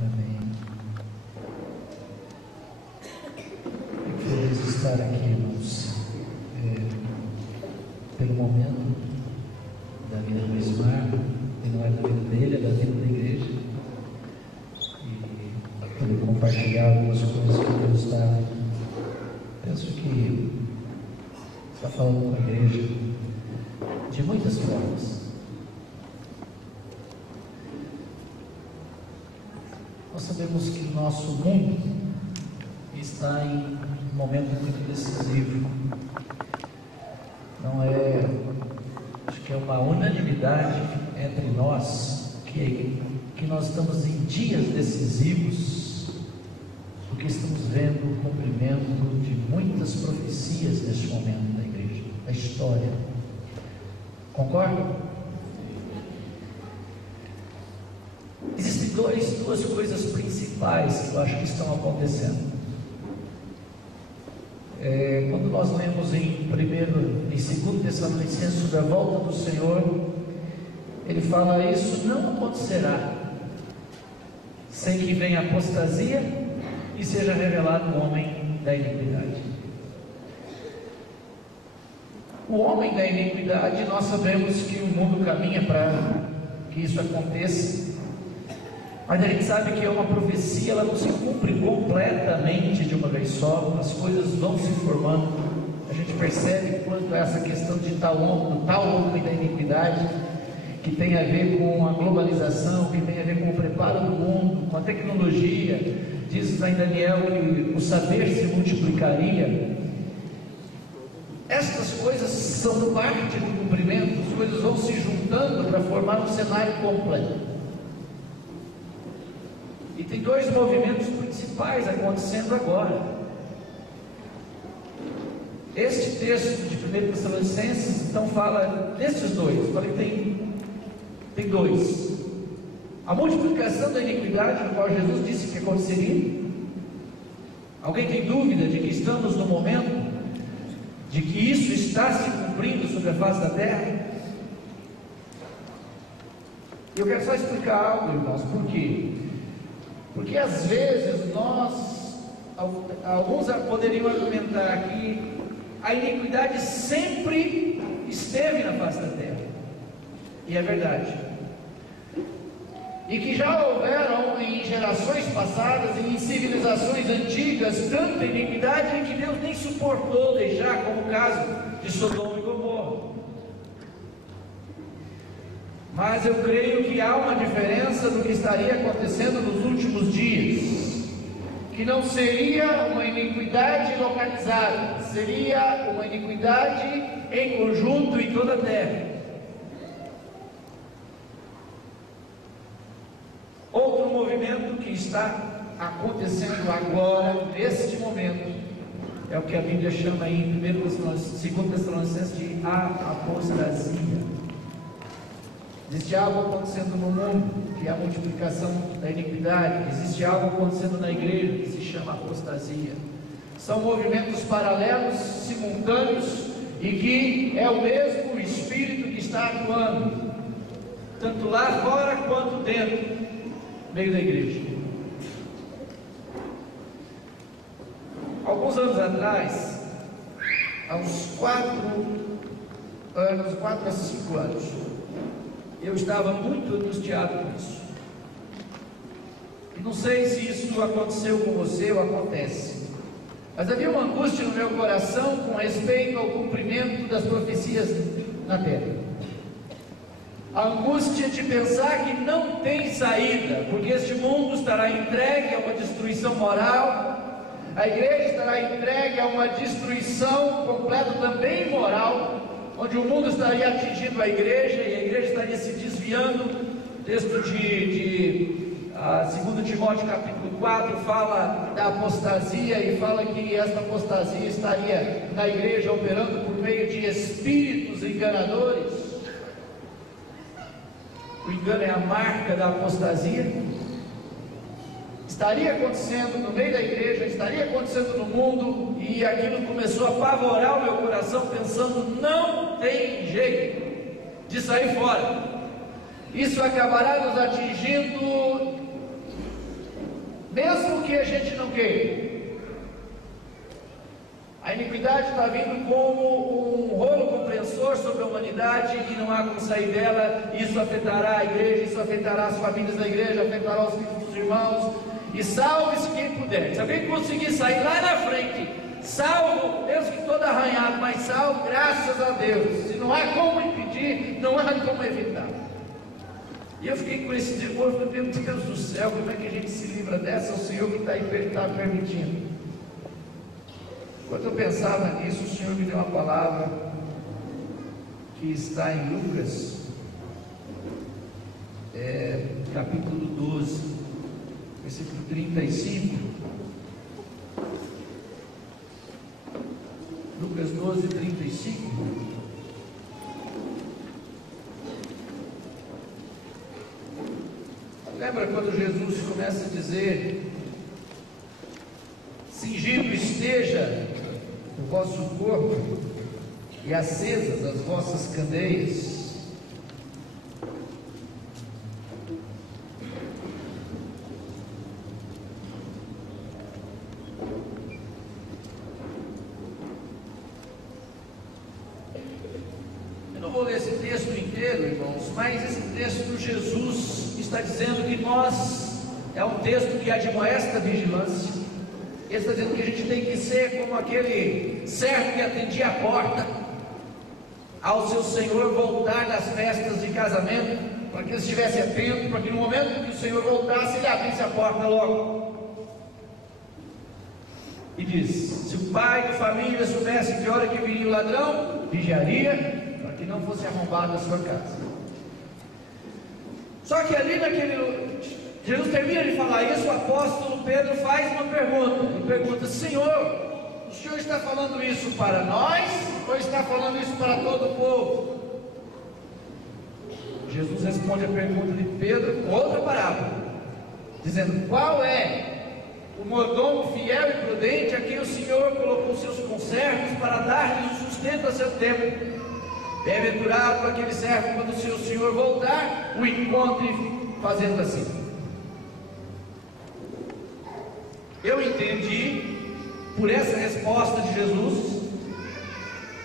Amém. Fico feliz de estar aqui, irmãos, pelo momento da vida do Ismar, que não é da vida dele, é da vida da igreja, e poder compartilhar algumas coisas que Deus está, penso que está falando com a igreja de muitas formas. Nós sabemos que o nosso mundo está em um momento muito decisivo. Não é, acho que é uma unanimidade entre nós que nós estamos em dias decisivos, porque estamos vendo o cumprimento de muitas profecias neste momento da igreja, da história. Concorda? Existem duas coisas principais que eu acho que estão acontecendo. Quando nós lemos em 2 Tessalonicenses sobre a volta do Senhor, ele fala: isso não acontecerá sem que venha a apostasia e seja revelado o homem da iniquidade. O homem da iniquidade, nós sabemos que o mundo caminha para que isso aconteça, mas a gente sabe que é uma profecia, ela não se cumpre completamente de uma vez só, as coisas vão se formando. A gente percebe quanto essa questão de tal homem da iniquidade, que tem a ver com a globalização, que tem a ver com o preparo do mundo, com a tecnologia. Diz lá em Daniel que o saber se multiplicaria. Estas coisas são parte do cumprimento, as coisas vão se juntando para formar um cenário completo. E tem dois movimentos principais acontecendo agora. Este texto de 1 Tessalonicenses então fala desses dois. Falei que tem dois: a multiplicação da iniquidade, no qual Jesus disse que aconteceria. Alguém tem dúvida de que estamos no momento de que isso está se cumprindo sobre a face da terra? Eu quero só explicar algo, irmãos. Por quê? Porque às vezes alguns poderiam argumentar que a iniquidade sempre esteve na face da terra, e é verdade, e que já houveram em gerações passadas e em civilizações antigas tanta iniquidade que Deus nem suportou deixar, como o caso de Sodoma e Gomorra. Mas eu creio que há uma diferença do que estaria acontecendo nos últimos dias, que não seria uma iniquidade localizada, seria uma iniquidade em conjunto em toda a terra. Outro movimento que está acontecendo agora, neste momento, é o que a Bíblia chama aí em 2 Tessalonicenses de apostasia. Existe algo acontecendo no mundo, que é a multiplicação da iniquidade. Existe algo acontecendo na igreja, que se chama apostasia. São movimentos paralelos, simultâneos, e que é o mesmo Espírito que está atuando, tanto lá fora quanto dentro, no meio da igreja. Alguns anos atrás, há uns 4 a 5 anos, eu estava muito angustiado com isso. E não sei se isso aconteceu com você ou acontece, mas havia uma angústia no meu coração com respeito ao cumprimento das profecias na terra. A angústia de pensar que não tem saída, porque este mundo estará entregue a uma destruição moral, a igreja estará entregue a uma destruição completa também moral, onde o mundo estaria atingindo a igreja e a igreja estaria se desviando. O texto de 2 Timóteo capítulo 4 fala da apostasia e fala que esta apostasia estaria na igreja operando por meio de espíritos enganadores. O engano é a marca da apostasia. Estaria acontecendo no meio da igreja, estaria acontecendo no mundo, e aquilo começou a apavorar o meu coração, pensando: não tem jeito de sair fora, isso acabará nos atingindo mesmo que a gente não queira. A iniquidade está vindo como um rolo compressor sobre a humanidade e não há como sair dela. Isso afetará a igreja, isso afetará as famílias da igreja, afetará os filhos dos irmãos. E salve-se quem puder. Se alguém conseguir sair lá na frente, salvo, mesmo que todo arranhado, mas salvo, graças a Deus. Se não há como impedir, não há como evitar. E eu fiquei com esse temor, falei, meu Deus do céu, como é que a gente se livra dessa? O Senhor que está permitindo. Quando eu pensava nisso, o Senhor me deu uma palavra que está em Lucas, capítulo 12, versículo 35. Lucas 12, 35. Lembra quando Jesus começa a dizer: cingido esteja o vosso corpo e acesas as vossas candeias? Eu não vou ler esse texto inteiro, irmãos, mas esse texto Jesus está dizendo que é um texto que admoesta a vigilância. Ele está dizendo que a gente tem que ser como aquele servo que atendia a porta ao seu senhor voltar das festas de casamento, para que ele estivesse atento, para que no momento que o senhor voltasse, ele abrisse a porta logo. E diz: se o pai de família soubesse que hora que viria o ladrão, vigiaria, para que não fosse arrombado a sua casa. Só que ali Jesus termina de falar isso, o apóstolo Pedro faz uma pergunta. Ele pergunta: Senhor, o Senhor está falando isso para nós ou está falando isso para todo o povo? Jesus responde a pergunta de Pedro com outra parábola, dizendo: qual é o mordomo fiel e prudente a quem o Senhor colocou seus conservos para dar-lhes o sustento a seu tempo? Bem-aventurado aquele servo quando o seu Senhor voltar, o encontre fazendo assim. Eu entendi, por essa resposta de Jesus,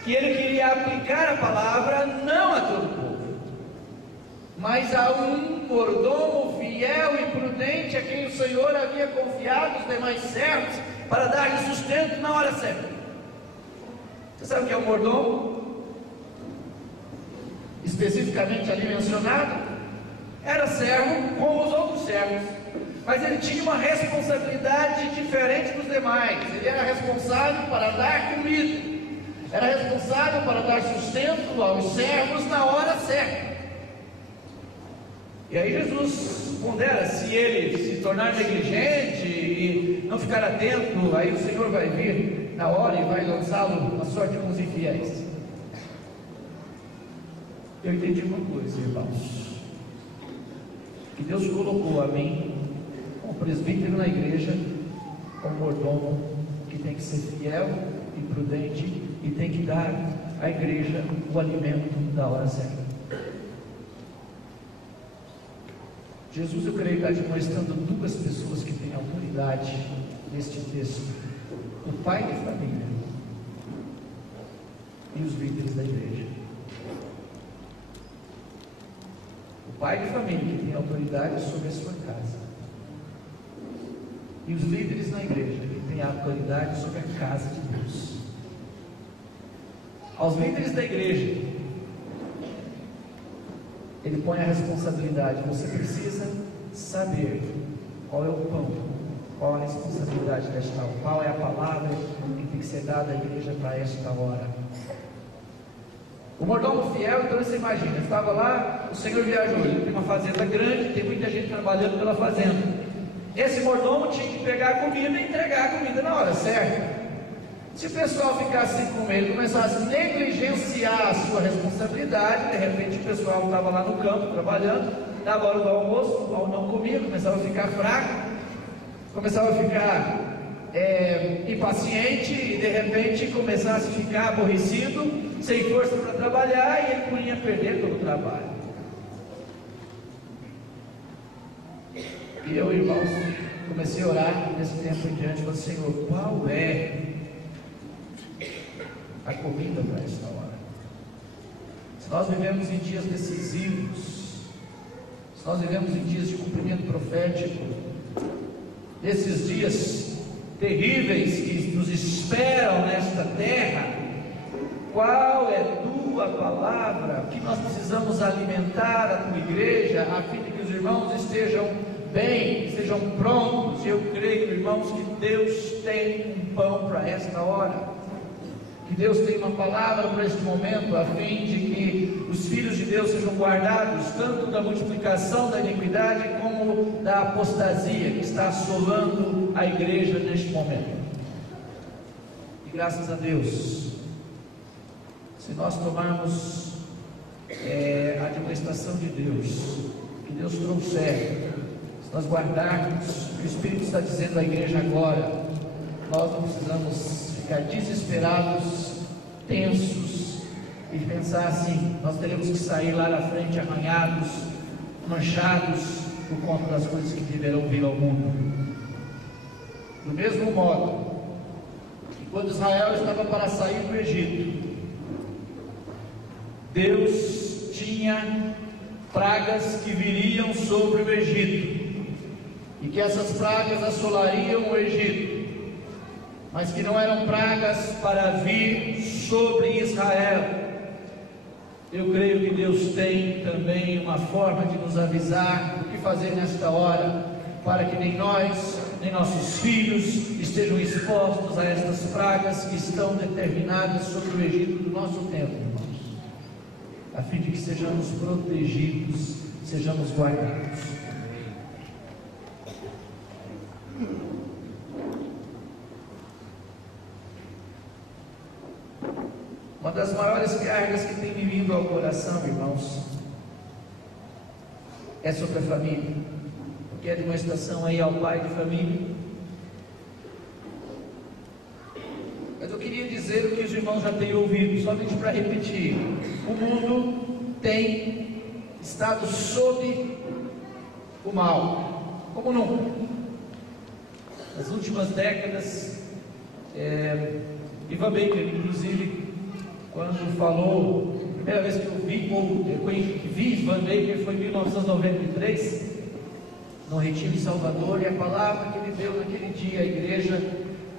que ele queria aplicar a palavra não a todo o povo, mas a um mordomo fiel e prudente a quem o Senhor havia confiado os demais servos para dar-lhe sustento na hora certa. Você sabe o que é um mordomo? Especificamente ali mencionado, era servo como os outros servos, mas ele tinha uma responsabilidade diferente dos demais. Ele era responsável para dar comida, era responsável para dar sustento aos servos na hora certa. E aí Jesus pondera: se ele se tornar negligente e não ficar atento, aí o Senhor vai vir na hora e vai lançá-lo na sorte com os infiéis. Eu entendi uma coisa, irmãos, que Deus colocou a mim como presbítero na igreja, como mordomo, que tem que ser fiel e prudente e tem que dar à igreja o alimento da hora certa. Jesus, eu creio, está demonstrando duas pessoas que têm autoridade neste texto: o pai de família e os líderes da igreja. O pai de família que tem autoridade sobre a sua casa, e os líderes na igreja que têm a autoridade sobre a casa de Deus. Aos líderes da igreja, ele põe a responsabilidade: você precisa saber qual é o pão, qual a responsabilidade desta hora, qual é a palavra que tem que ser dada à igreja para esta hora. O mordomo fiel, então você imagina, estava lá, o Senhor viajou, ele tem uma fazenda grande, tem muita gente trabalhando pela fazenda. Esse mordomo tinha que pegar a comida e entregar a comida na hora certa. Se o pessoal ficasse sem comer, ele começasse a negligenciar a sua responsabilidade, de repente o pessoal estava lá no campo trabalhando, na hora do almoço, não comia, começava a ficar fraco, começava a ficar impaciente e de repente começasse a ficar aborrecido, sem força para trabalhar, e ele podia perder todo o trabalho. E eu, irmãos, comecei a orar nesse tempo em diante, falei, Senhor, qual é a comida para esta hora? Se nós vivemos em dias decisivos, se nós vivemos em dias de cumprimento profético, esses dias terríveis que nos esperam nesta terra, qual é tua palavra que nós precisamos alimentar a tua igreja, a fim de que os irmãos estejam bem, estejam prontos? Eu creio, irmãos, que Deus tem um pão para esta hora, que Deus tem uma palavra para este momento, a fim de que os filhos de Deus sejam guardados, tanto da multiplicação da iniquidade, como da apostasia que está assolando a igreja neste momento. E graças a Deus, se nós tomarmos a administração de Deus, que Deus trouxer, se nós guardarmos o que o Espírito está dizendo à igreja agora, nós não precisamos ficar desesperados, tensos e pensar assim, nós teremos que sair lá na frente arranhados, manchados por conta das coisas que deverão vir ao mundo. Do mesmo modo que quando Israel estava para sair do Egito, Deus tinha pragas que viriam sobre o Egito, e que essas pragas assolariam o Egito, mas que não eram pragas para vir sobre Israel. Eu creio que Deus tem também uma forma de nos avisar o que fazer nesta hora, para que nem nós, nem nossos filhos estejam expostos a estas pragas que estão determinadas sobre o Egito do nosso tempo, irmãos, a fim de que sejamos protegidos, sejamos guardados. Uma das maiores cargas que tem me vindo ao coração, irmãos, é sobre a família, porque é demonstração aí ao pai de família. Mas eu queria dizer o que os irmãos já têm ouvido, somente para repetir: o mundo tem estado sob o mal, como nunca. Nas últimas décadas, Ivan Baker, inclusive, quando falou, a primeira vez que eu vi Ivan Baker foi em 1993, no retiro em Salvador, e a palavra que ele deu naquele dia à igreja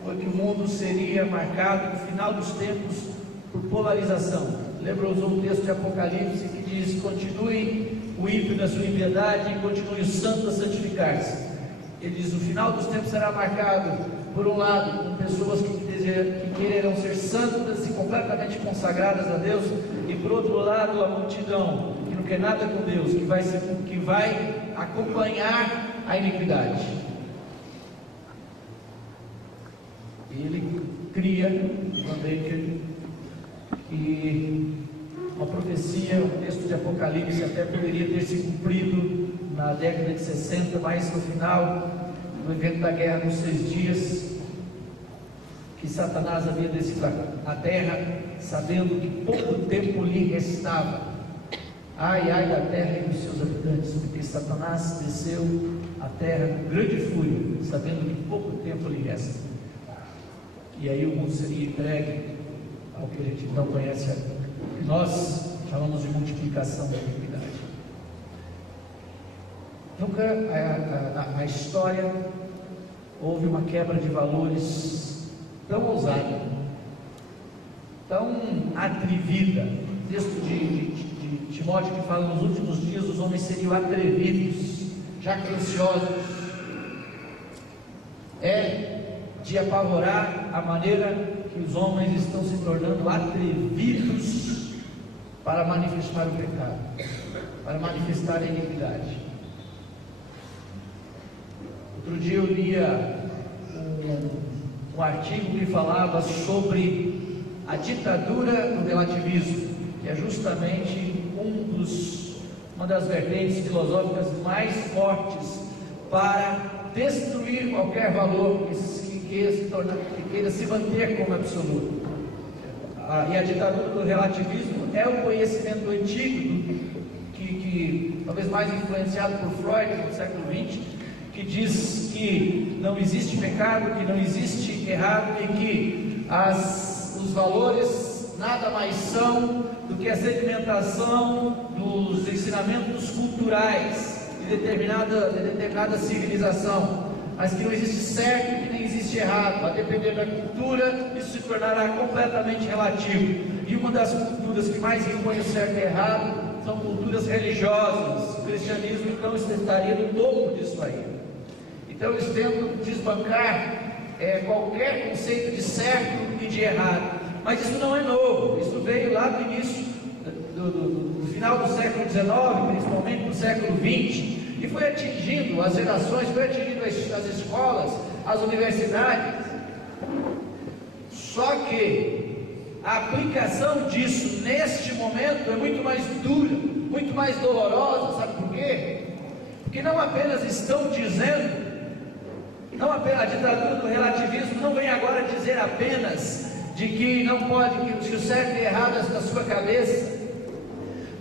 foi que o mundo seria marcado no final dos tempos por polarização. Lembra, usou um texto de Apocalipse que diz: continue o ímpio na sua impiedade e continue o santo a santificar-se. Ele diz: o final dos tempos será marcado, por um lado, com pessoas que quererão ser santas e completamente consagradas a Deus, e por outro lado, a multidão que não quer nada com Deus, que vai acompanhar a iniquidade. E ele cria, Ivan Baker, que uma profecia, um texto de Apocalipse até poderia ter se cumprido na década de 60, mas no final do evento da guerra dos 6 dias, que Satanás havia descido à terra, sabendo que pouco tempo lhe restava. Ai, ai da terra e dos seus habitantes, porque Satanás desceu à terra com grande fúria, sabendo que pouco tempo lhe resta. E aí o mundo seria entregue ao que a gente não conhece, que nós chamamos de multiplicação da iniquidade. Nunca na história houve uma quebra de valores tão ousada, tão atrevida. O texto de Timóteo que fala: nos últimos dias os homens seriam atrevidos, jactanciosos. É de apavorar a maneira que os homens estão se tornando atrevidos para manifestar o pecado, para manifestar a iniquidade. Outro dia eu lia um artigo que falava sobre a ditadura do relativismo, que é justamente uma das vertentes filosóficas mais fortes para destruir qualquer valor que queira se manter como absoluto. E a ditadura do relativismo é o conhecimento antigo, que talvez mais influenciado por Freud no século XX, que diz que não existe pecado, que não existe errado e que os valores nada mais são do que a sedimentação dos ensinamentos culturais de determinada civilização, mas que não existe certo e que nem existe errado. A depender da cultura, isso se tornará completamente relativo. E uma das culturas que mais impõe o certo e errado são culturas religiosas. O cristianismo então estaria no topo disso aí. Então eles tentam desbancar qualquer conceito de certo e de errado. Mas isso não é novo, isso veio lá do início, do final do século XIX, principalmente do século XX, e foi atingindo as gerações, foi atingindo as escolas, as universidades. Só que a aplicação disso neste momento é muito mais dura, muito mais dolorosa. Sabe por quê? Porque não apenas estão dizendo, não apenas a ditadura do relativismo não vem agora dizer apenas de que não pode, que o certo e errado é da sua cabeça,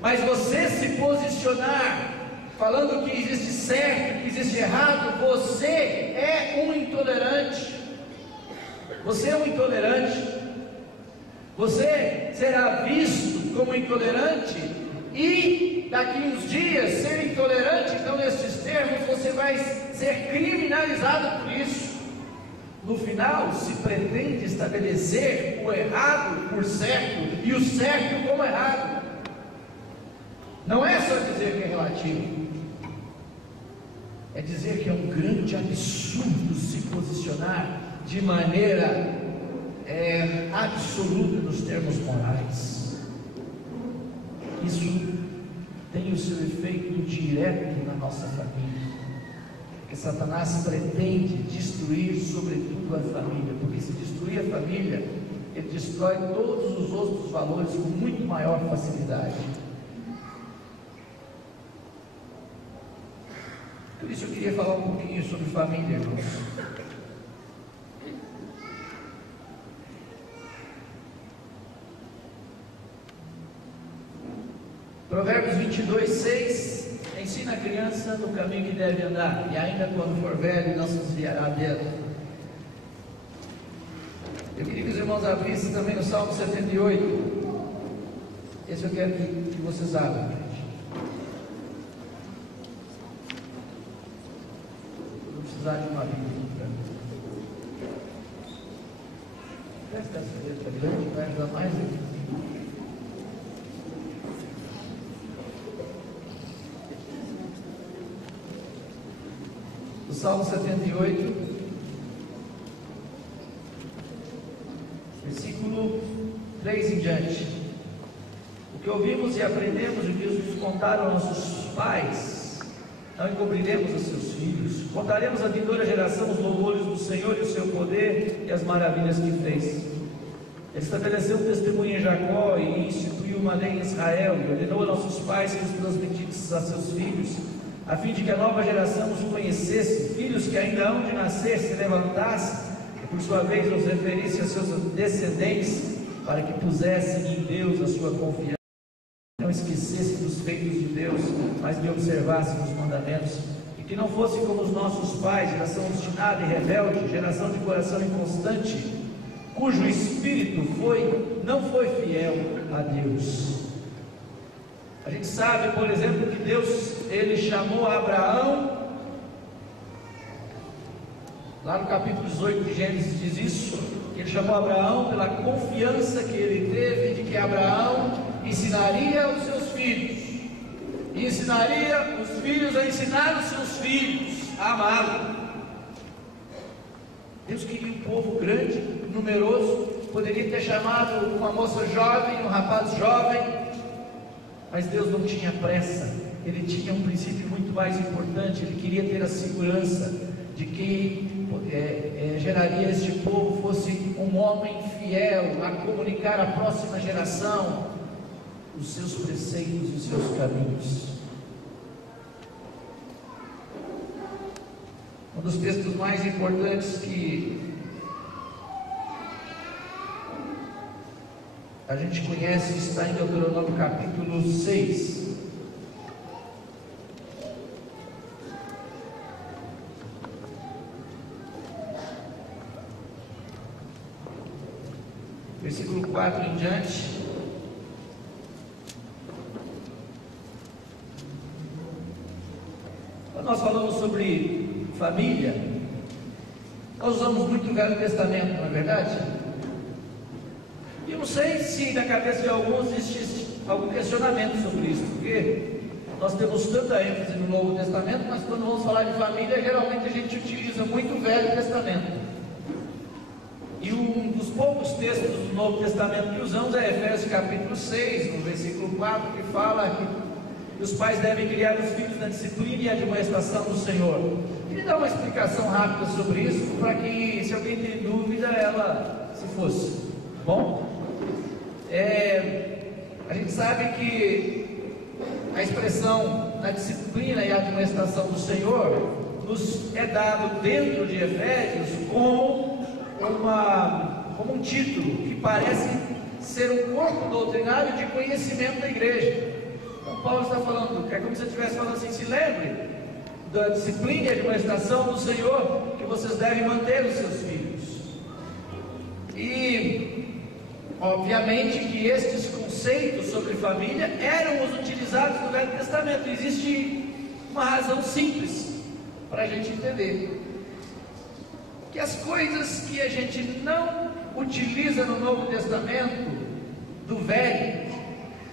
mas você se posicionar falando que existe certo, que existe errado, você é um intolerante. Você é um intolerante. Você será visto como intolerante e daqui uns dias ser intolerante, então nesses termos você vai ser criminalizado por isso. No final se pretende estabelecer o errado por certo e o certo como errado. Não é só dizer que é relativo, é dizer que é um grande absurdo se posicionar de maneira absoluta nos termos morais. Isso tem o seu efeito direto na nossa família, porque Satanás pretende destruir sobretudo a família, porque se destruir a família, ele destrói todos os outros valores com muito maior facilidade. Por isso eu queria falar um pouquinho sobre família, irmãos. Provérbios 22:6 ensina a criança no caminho que deve andar, e ainda quando for velho não se desviará dele. Eu queria que os irmãos abrissem também no Salmo 78. Esse eu quero que vocês abram, gente. Vou precisar de uma Bíblia. Essa letra grande vai ajudar mais aqui. O Salmo 78, versículo 3 em diante. O que ouvimos e aprendemos e que nos contaram nossos pais, não encobriremos a seus filhos. Contaremos à vindoura geração os louvores do Senhor e o seu poder e as maravilhas que fez. Ele estabeleceu um testemunho em Jacó e instituiu uma lei em Israel, e ordenou a nossos pais que os transmitissem a seus filhos, a fim de que a nova geração os conhecesse, filhos que ainda hão de nascer se levantassem, e por sua vez os referisse a seus descendentes, para que pusessem em Deus a sua confiança, não esquecessem dos feitos de Deus, mas que observassem os mandamentos, e que não fossem como os nossos pais, geração obstinada e rebelde, geração de coração inconstante, cujo espírito não foi fiel a Deus. A gente sabe, por exemplo, que Deus, ele chamou Abraão, lá no capítulo 18 de Gênesis diz isso, que ele chamou Abraão pela confiança que ele teve de que Abraão ensinaria os seus filhos, e ensinaria os filhos a ensinar os seus filhos a amá-lo. Deus queria um povo grande, numeroso, poderia ter chamado uma moça jovem, um rapaz jovem, mas Deus não tinha pressa. Ele tinha um princípio muito mais importante. Ele queria ter a segurança de que geraria este povo fosse um homem fiel a comunicar à próxima geração os seus preceitos e os seus caminhos. Um dos textos mais importantes que a gente conhece está em Deuteronômio capítulo 6. versículo 4 em diante. Quando nós falamos sobre família, nós usamos muito o Velho Testamento, não é verdade? E eu não sei se na cabeça de alguns existe algum questionamento sobre isso, porque nós temos tanta ênfase no Novo Testamento, mas quando vamos falar de família, geralmente a gente utiliza muito o Velho Testamento. E um dos poucos textos do Novo Testamento que usamos é Efésios capítulo 6, no versículo 4, que fala que os pais devem criar os filhos na disciplina e admoestação do Senhor. Queria dar uma explicação rápida sobre isso, para que, se alguém tem dúvida, ela se fosse. Bom, a gente sabe que a expressão na disciplina e admoestação do Senhor nos é dado dentro de Efésios como um título que parece ser um corpo doutrinário de conhecimento da igreja. Então Paulo está falando, é como se ele estivesse falando assim: se lembre da disciplina e admoestação do Senhor que vocês devem manter os seus filhos. E obviamente que estes conceitos sobre família eram os utilizados no Velho Testamento. Existe uma razão simples para a gente entender que as coisas que a gente não utiliza no Novo Testamento do Velho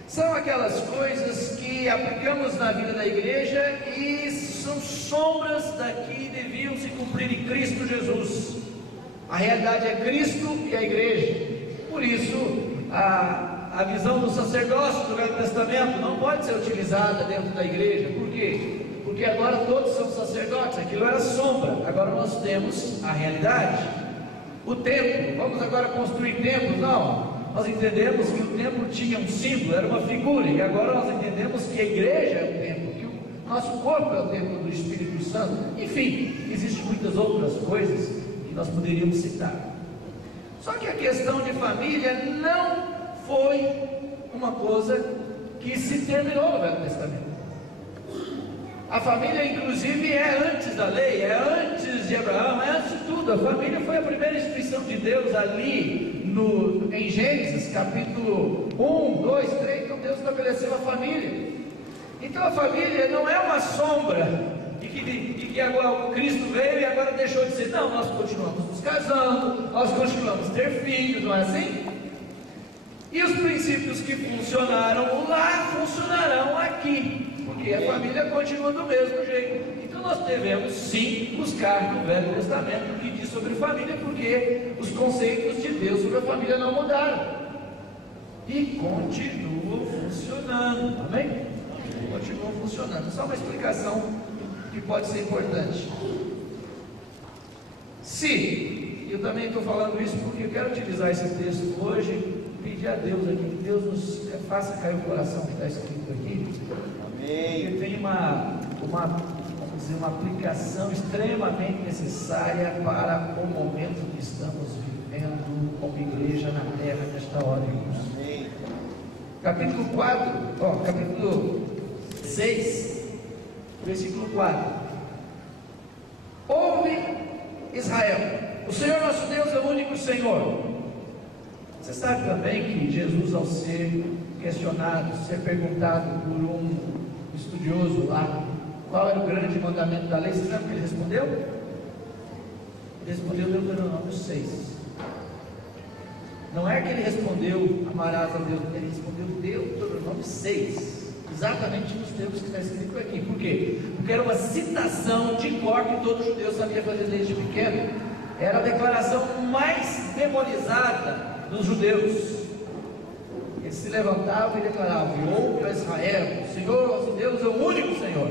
são aquelas coisas que aplicamos na vida da igreja e são sombras da que deviam se cumprir em Cristo Jesus. A realidade é Cristo e a igreja. Por isso, a visão do sacerdócio do Velho Testamento não pode ser utilizada dentro da igreja. Por quê? Porque agora todos são sacerdotes. Aquilo era sombra, agora nós temos a realidade. O templo, vamos agora construir templos? Não, nós entendemos que o templo tinha um símbolo, era uma figura, e agora nós entendemos que a igreja é o templo, que o nosso corpo é o templo do Espírito Santo. Enfim, existem muitas outras coisas que nós poderíamos citar. Só que a questão de família não foi uma coisa que se terminou no Velho Testamento. A família, inclusive, é antes da lei, é antes de Abraão, é antes de tudo. A família foi a primeira instituição de Deus ali em Gênesis, capítulo 1, 2, 3, então Deus estabeleceu a família. Então a família não é uma sombra e que agora o Cristo veio e agora deixou de ser. Não, nós continuamos nos casando, nós continuamos a ter filhos, não é assim? E os princípios que funcionaram lá, funcionarão aqui, porque a família continua do mesmo jeito. Então nós devemos sim buscar no Velho Testamento o que diz sobre família, porque os conceitos de Deus sobre a família não mudaram e continuam funcionando, amém? Continuam funcionando. Só uma explicação que pode ser importante. Se, eu também estou falando isso porque eu quero utilizar esse texto hoje, pedir a Deus aqui, que Deus nos faça cair o coração que está escrito aqui. Amém. Porque tem vamos dizer, uma aplicação extremamente necessária para o momento que estamos vivendo como igreja na terra nesta hora, irmãos. Amém. Capítulo 6, versículo 4. Ouve, Israel, o Senhor nosso Deus é o único Senhor. Você sabe também que Jesus, ao ser questionado, ser perguntado por um estudioso lá, qual era o grande mandamento da lei, você sabe o que ele respondeu? Ele respondeu Deuteronômio 6. Não é que ele respondeu, amarás a Deus, ele respondeu Deuteronômio 6. Exatamente nos termos que está escrito aqui. Por quê? Porque era uma citação de cor que todo judeu sabia fazer desde pequeno. Era a declaração mais memorizada dos judeus. Eles se levantavam e declaravam: ouve, ó Israel, o Senhor nosso Deus é o único Senhor.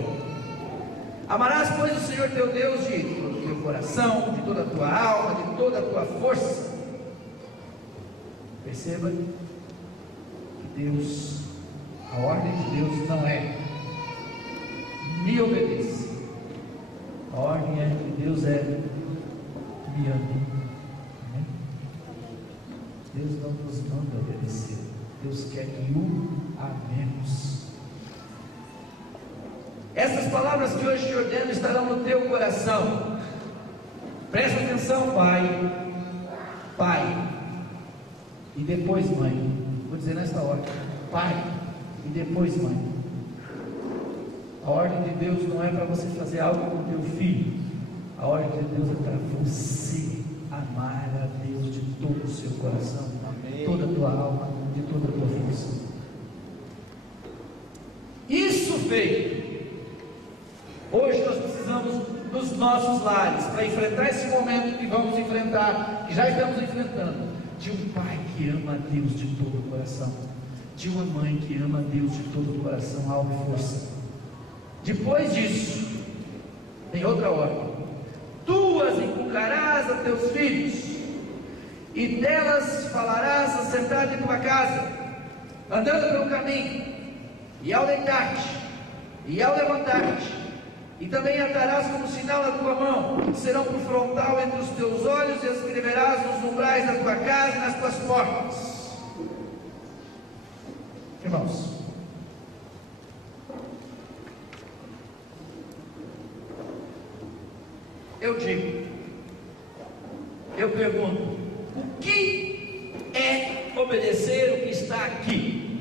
Amarás, pois, o Senhor teu Deus de todo o teu coração, de toda a tua alma, de toda a tua força. Perceba que Deus, a ordem de Deus não é me obedeça. A ordem de Deus é me ame. Deus não nos manda obedecer. Deus quer que o amemos. Essas palavras que hoje te ordeno estarão no teu coração. Presta atenção, pai. Pai. e depois mãe. Vou dizer nesta ordem: pai e depois mãe. A ordem de Deus não é para você fazer algo com o teu filho. A ordem de Deus é para você amar a Deus de todo o seu coração, de toda a tua alma, de toda a tua força. Isso feito, hoje nós precisamos nos nossos lares, para enfrentar esse momento que vamos enfrentar, que já estamos enfrentando, de um pai que ama a Deus de todo o coração, de uma mãe que ama a Deus de todo o coração, alma e força. Depois disso, tem outra ordem: tu as inculcarás a teus filhos, e delas falarás assentado em tua casa, andando pelo caminho, e ao deitar-te, e ao levantar-te, e também atarás como sinal na tua mão, serão por frontal entre os teus olhos, e as escreverás nos umbrais da tua casa e nas tuas portas. Irmãos, eu digo, eu pergunto: o que é obedecer o que está aqui?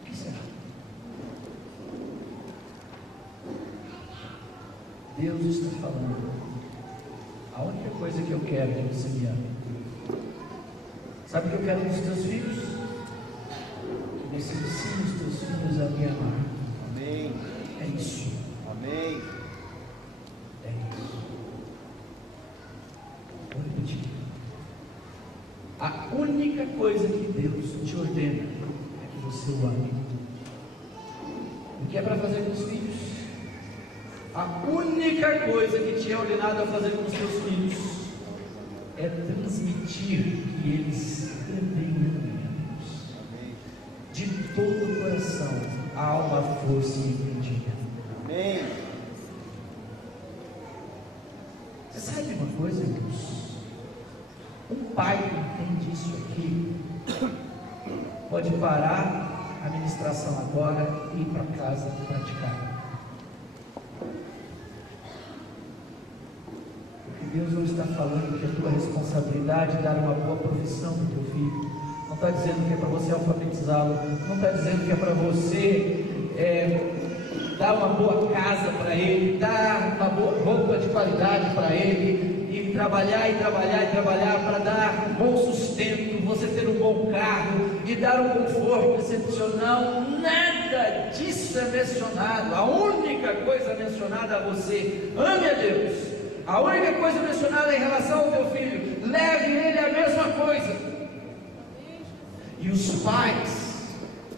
O que será? Deus está falando: a única coisa que eu quero é que você me ame. Sabe o que eu quero dos teus filhos? Que você ensine os teus filhos a me amar. Amém. É isso. Amém. É isso. Vou repetir. A única coisa que Deus te ordena é que você o ame. O que é para fazer com os filhos? A única coisa que te é ordenado a fazer com os teus filhos é transmitir que eles também amam a Deus de todo o coração, alma, força e entendimento. Amém. Você sabe uma coisa, irmãos? Um pai que entende isso aqui pode parar a ministração agora e ir para casa praticar. Porque Deus não está falando que é tua responsabilidade dar uma boa profissão para o teu filho. Não está dizendo que é para você alfabetizá-lo. Não está dizendo que é para você dar uma boa casa para ele, dar uma boa roupa de qualidade para ele, e trabalhar para dar um bom sustento, você ter um bom carro e dar um conforto excepcional. Nada disso é mencionado. A única coisa mencionada a você: ame a Deus. A única coisa mencionada em relação ao teu filho: leve ele a mesma coisa. E os pais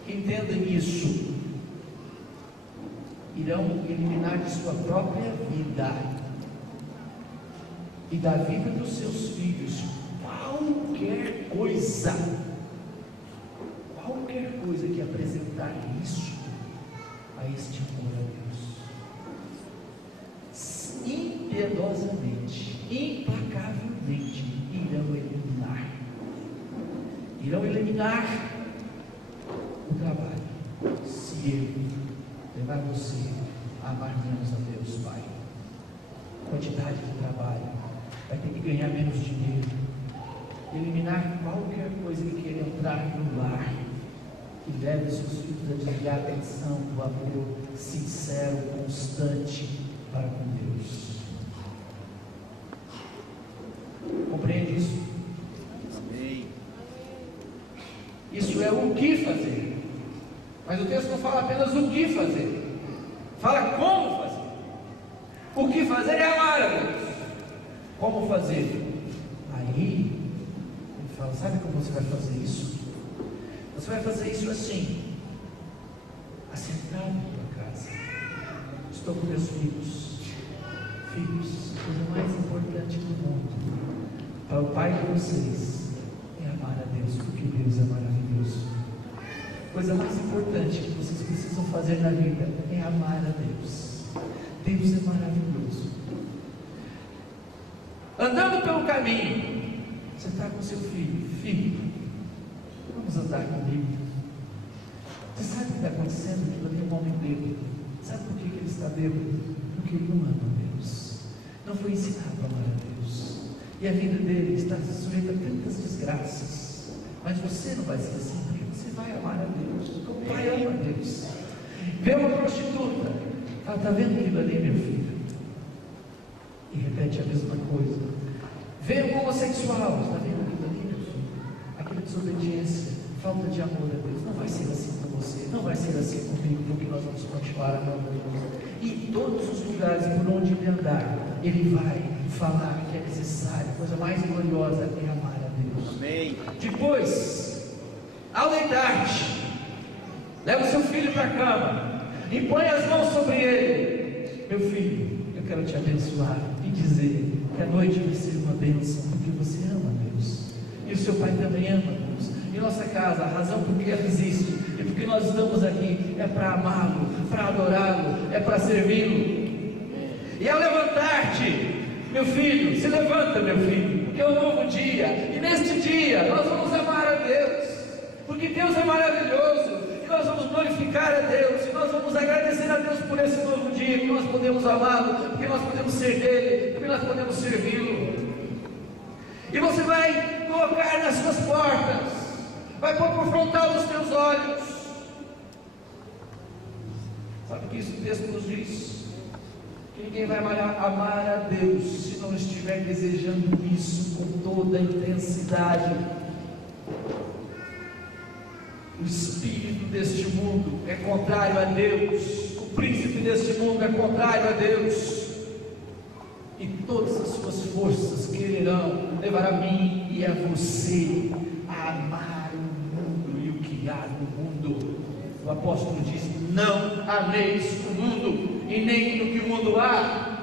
que entendem isso irão eliminar de sua própria vida e da vida dos seus filhos qualquer coisa que apresentar isso a este amor a Deus. Impiedosamente, implacavelmente irão eliminar o trabalho, se ele levar você a amar menos a Deus, Pai. Quantidade de trabalho, vai ter que ganhar menos dinheiro, eliminar qualquer coisa que queira entrar no lar, que leve seus filhos a desviar a atenção do amor sincero, constante para com Deus. Compreende isso? Amém. Isso é o que fazer. Mas o texto não fala apenas o que fazer, fala como fazer. O que fazer é amar a Deus. Como fazer? Aí ele fala: sabe como você vai fazer isso? Você vai fazer isso assim, assentado na tua casa. Estou com meus filhos. Filhos, a coisa mais importante do mundo para o pai de vocês é amar a Deus, porque Deus é maravilhoso. A coisa mais importante que vocês precisam fazer na vida é amar a Deus. Deus é maravilhoso. Andando pelo caminho, você está com seu filho: filho, vamos andar comigo. Você sabe o que está acontecendo? Aquilo ali é um homem bêbado. Sabe por que ele está bêbado? Porque ele não ama a Deus. não foi ensinado a amar a Deus, e a vida dele está sujeita a tantas desgraças, mas você não vai ser assim, porque você vai amar a Deus, porque o pai ama a Deus. Vê uma prostituta, ela está vendo aquilo ali, meu filho, e repete a mesma coisa. Vê um homossexual, está vendo aquilo ali, meu filho, aquela desobediência, falta de amor a Deus. Não vai ser assim com você, não vai ser assim comigo, porque nós vamos continuar amando a Deus. E em todos os lugares por onde ele andar, ele vai falar que é necessário, a coisa mais gloriosa é amar a Deus. Amém. Depois, ao deitar-te, leva o seu filho para a cama, e põe as mãos sobre ele. Meu filho, eu quero te abençoar e dizer que a noite vai ser uma bênção, porque você ama a Deus, e o seu pai também ama a Deus. Em nossa casa, a razão por que ela existe, e porque nós estamos aqui, é para amá-lo, para adorá-lo, é para servi-lo. E ao levantar-te, meu filho, se levanta, meu filho, porque é um novo dia, e neste dia nós vamos amar a Deus, porque Deus é maravilhoso, e nós vamos glorificar a Deus, e nós vamos agradecer a Deus por esse novo dia, que nós podemos amá-lo, porque nós podemos ser dele, porque nós podemos servi-lo. E você vai colocar nas suas portas, vai pôr por frontal dos teus olhos. Sabe o que isso texto nos diz? Que ninguém vai amar a Deus se não estiver desejando isso com toda a intensidade. O espírito deste mundo é contrário a Deus, o príncipe deste mundo é contrário a Deus, e todas as suas forças quererão levar a mim e a você a amar o mundo e o que há no mundo. O apóstolo diz: não ameis o mundo e nem no que o mundo há.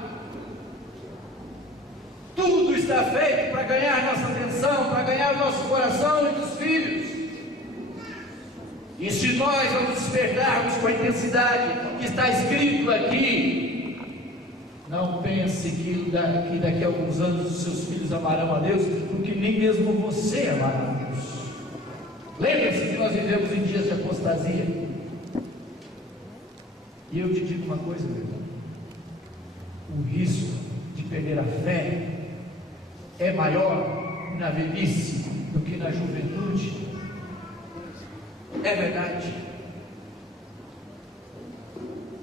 Tudo está feito para ganhar nossa atenção, para ganhar nosso coração e dos filhos. E se nós não despertarmos com a intensidade que está escrito aqui, não pense que daqui a alguns anos os seus filhos amarão a Deus, porque nem mesmo você amará a Deus. Lembre-se que nós vivemos em dias de apostasia. E eu te digo uma coisa, meu irmão: o risco de perder a fé é maior na velhice do que na juventude. É verdade.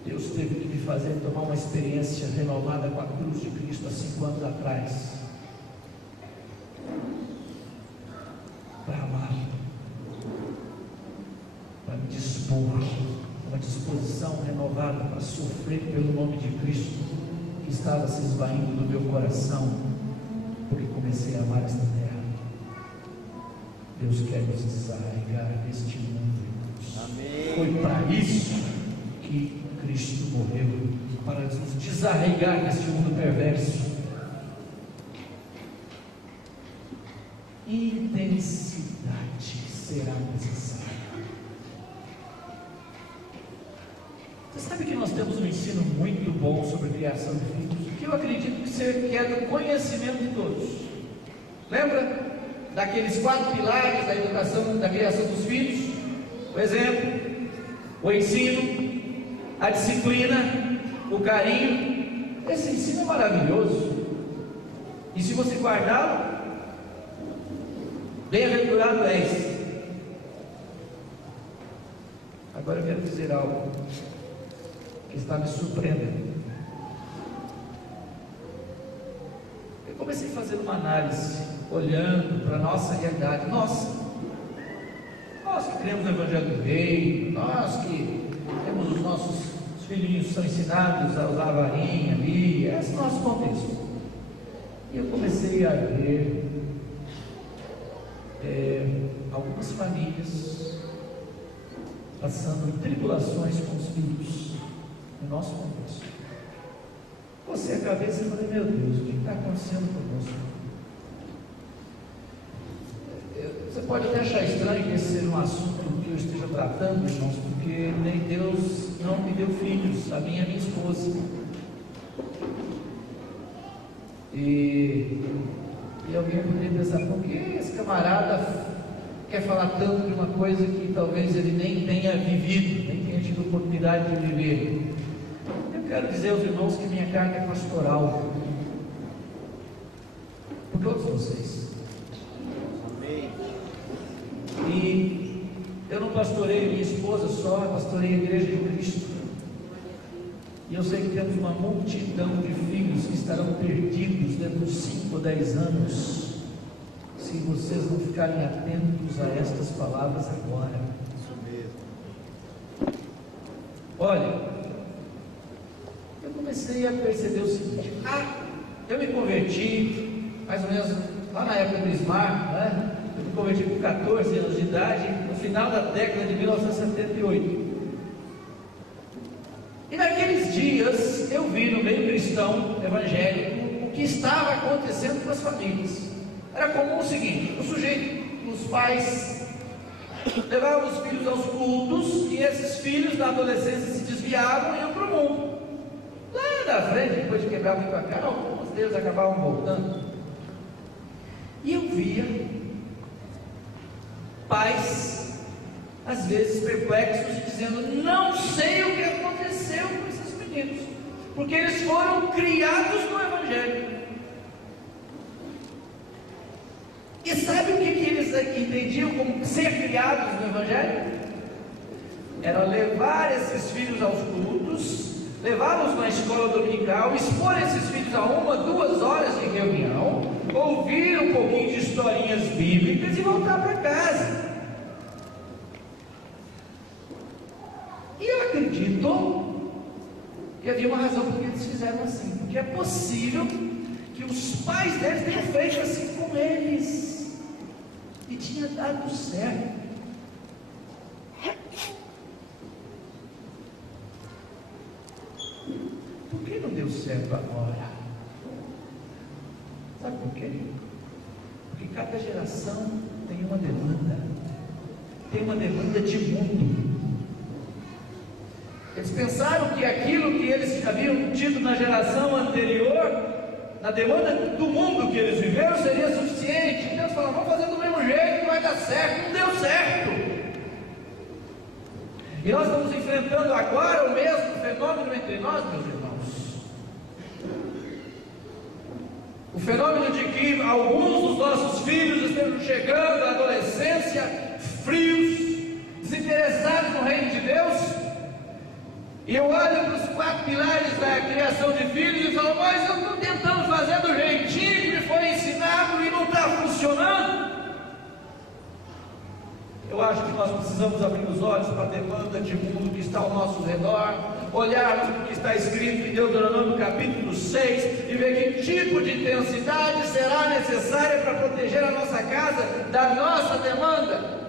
Deus teve que me fazer tomar uma experiência renovada com a cruz de Cristo há 5 anos atrás, para amar, para me dispor, uma disposição renovada para sofrer pelo nome de Cristo, que estava se esvaindo do meu coração, porque comecei a amar esta terra. Deus quer nos desarraigar deste mundo, irmãos. Amém. Foi para isso que Cristo morreu, para nos desarraigar deste mundo perverso. Intensidade será necessária. Você sabe que nós temos um ensino muito bom sobre a criação de filhos, que eu acredito que é do conhecimento de todos. Lembra daqueles 4 pilares da educação, da criação dos filhos? O exemplo, o ensino, a disciplina, o carinho. Esse ensino é maravilhoso, e se você guardá-lo, bem-aventurado és. Agora eu quero dizer algo que está me surpreendendo. Eu comecei a fazer uma análise, olhando para a nossa realidade. Nós que cremos no Evangelho do Rei, nós que temos os nossos filhinhos que são ensinados a usar a varinha ali, esse é o nosso contexto. E eu comecei a ver algumas famílias passando tribulações com os filhos no nosso contexto. Você a cabeça e falei: meu Deus, o que está acontecendo conosco? Você pode até achar estranho que esse seja um assunto que eu esteja tratando, irmãos, porque nem Deus não me deu filhos, a minha esposa. E alguém poderia pensar: por que esse camarada quer falar tanto de uma coisa que talvez ele nem tenha vivido, nem tenha tido oportunidade de viver? Eu quero dizer aos irmãos que minha carne é pastoral. por todos vocês. Amém. E eu não pastorei minha esposa só, eu pastorei a igreja de Cristo. E eu sei que temos uma multidão de filhos que estarão perdidos dentro de 5 ou 10 anos, se vocês não ficarem atentos a estas palavras agora. Isso mesmo. Olha, eu comecei a perceber o seguinte: eu me converti mais ou menos lá na época do Ismar, né? Eu me converti com 14 anos de idade, no final da década de 1978. E naqueles dias eu vi no meio cristão evangélico o que estava acontecendo com as famílias. Era comum o seguinte: os pais levavam os filhos aos cultos, e esses filhos da adolescência se desviavam e iam para o mundo. Lá na frente, depois de quebrar muito a cara, alguns deles acabavam voltando. E eu via pais, às vezes perplexos, e dizendo: não sei o que aconteceu com esses meninos, porque eles foram criados no Evangelho. E sabe o que eles entendiam como ser criados no Evangelho? Era levar esses filhos aos cultos, levá-los na escola dominical, expor esses filhos a 1 ou 2 horas de reunião, ouvir um pouquinho de historinhas bíblicas e voltar para casa. E eu acredito que havia uma razão por que eles fizeram assim, porque é possível que os pais deles tenham feito assim com eles, e tinha dado certo. Por que não deu certo agora? Sabe por quê? Porque cada geração tem uma demanda de mundo. Eles pensaram que aquilo que eles haviam tido na geração anterior, na demanda do mundo que eles viveram, seria suficiente. Então eles falaram: vamos fazer do mesmo jeito, vai dar certo. Não deu certo. E nós estamos enfrentando agora o mesmo fenômeno entre nós, meus irmãos. O fenômeno de que alguns dos nossos filhos estão chegando à adolescência frios, desinteressados no reino de Deus. E eu olho para os 4 pilares da criação de filhos e falo: mas eu estou tentando fazer do jeitinho que me foi ensinado e não está funcionando. Eu acho que nós precisamos abrir os olhos para a demanda de mundo que está ao nosso redor, olharmos para o que está escrito em Deuteronômio capítulo 6 e ver que tipo de intensidade será necessária para proteger a nossa casa da nossa demanda.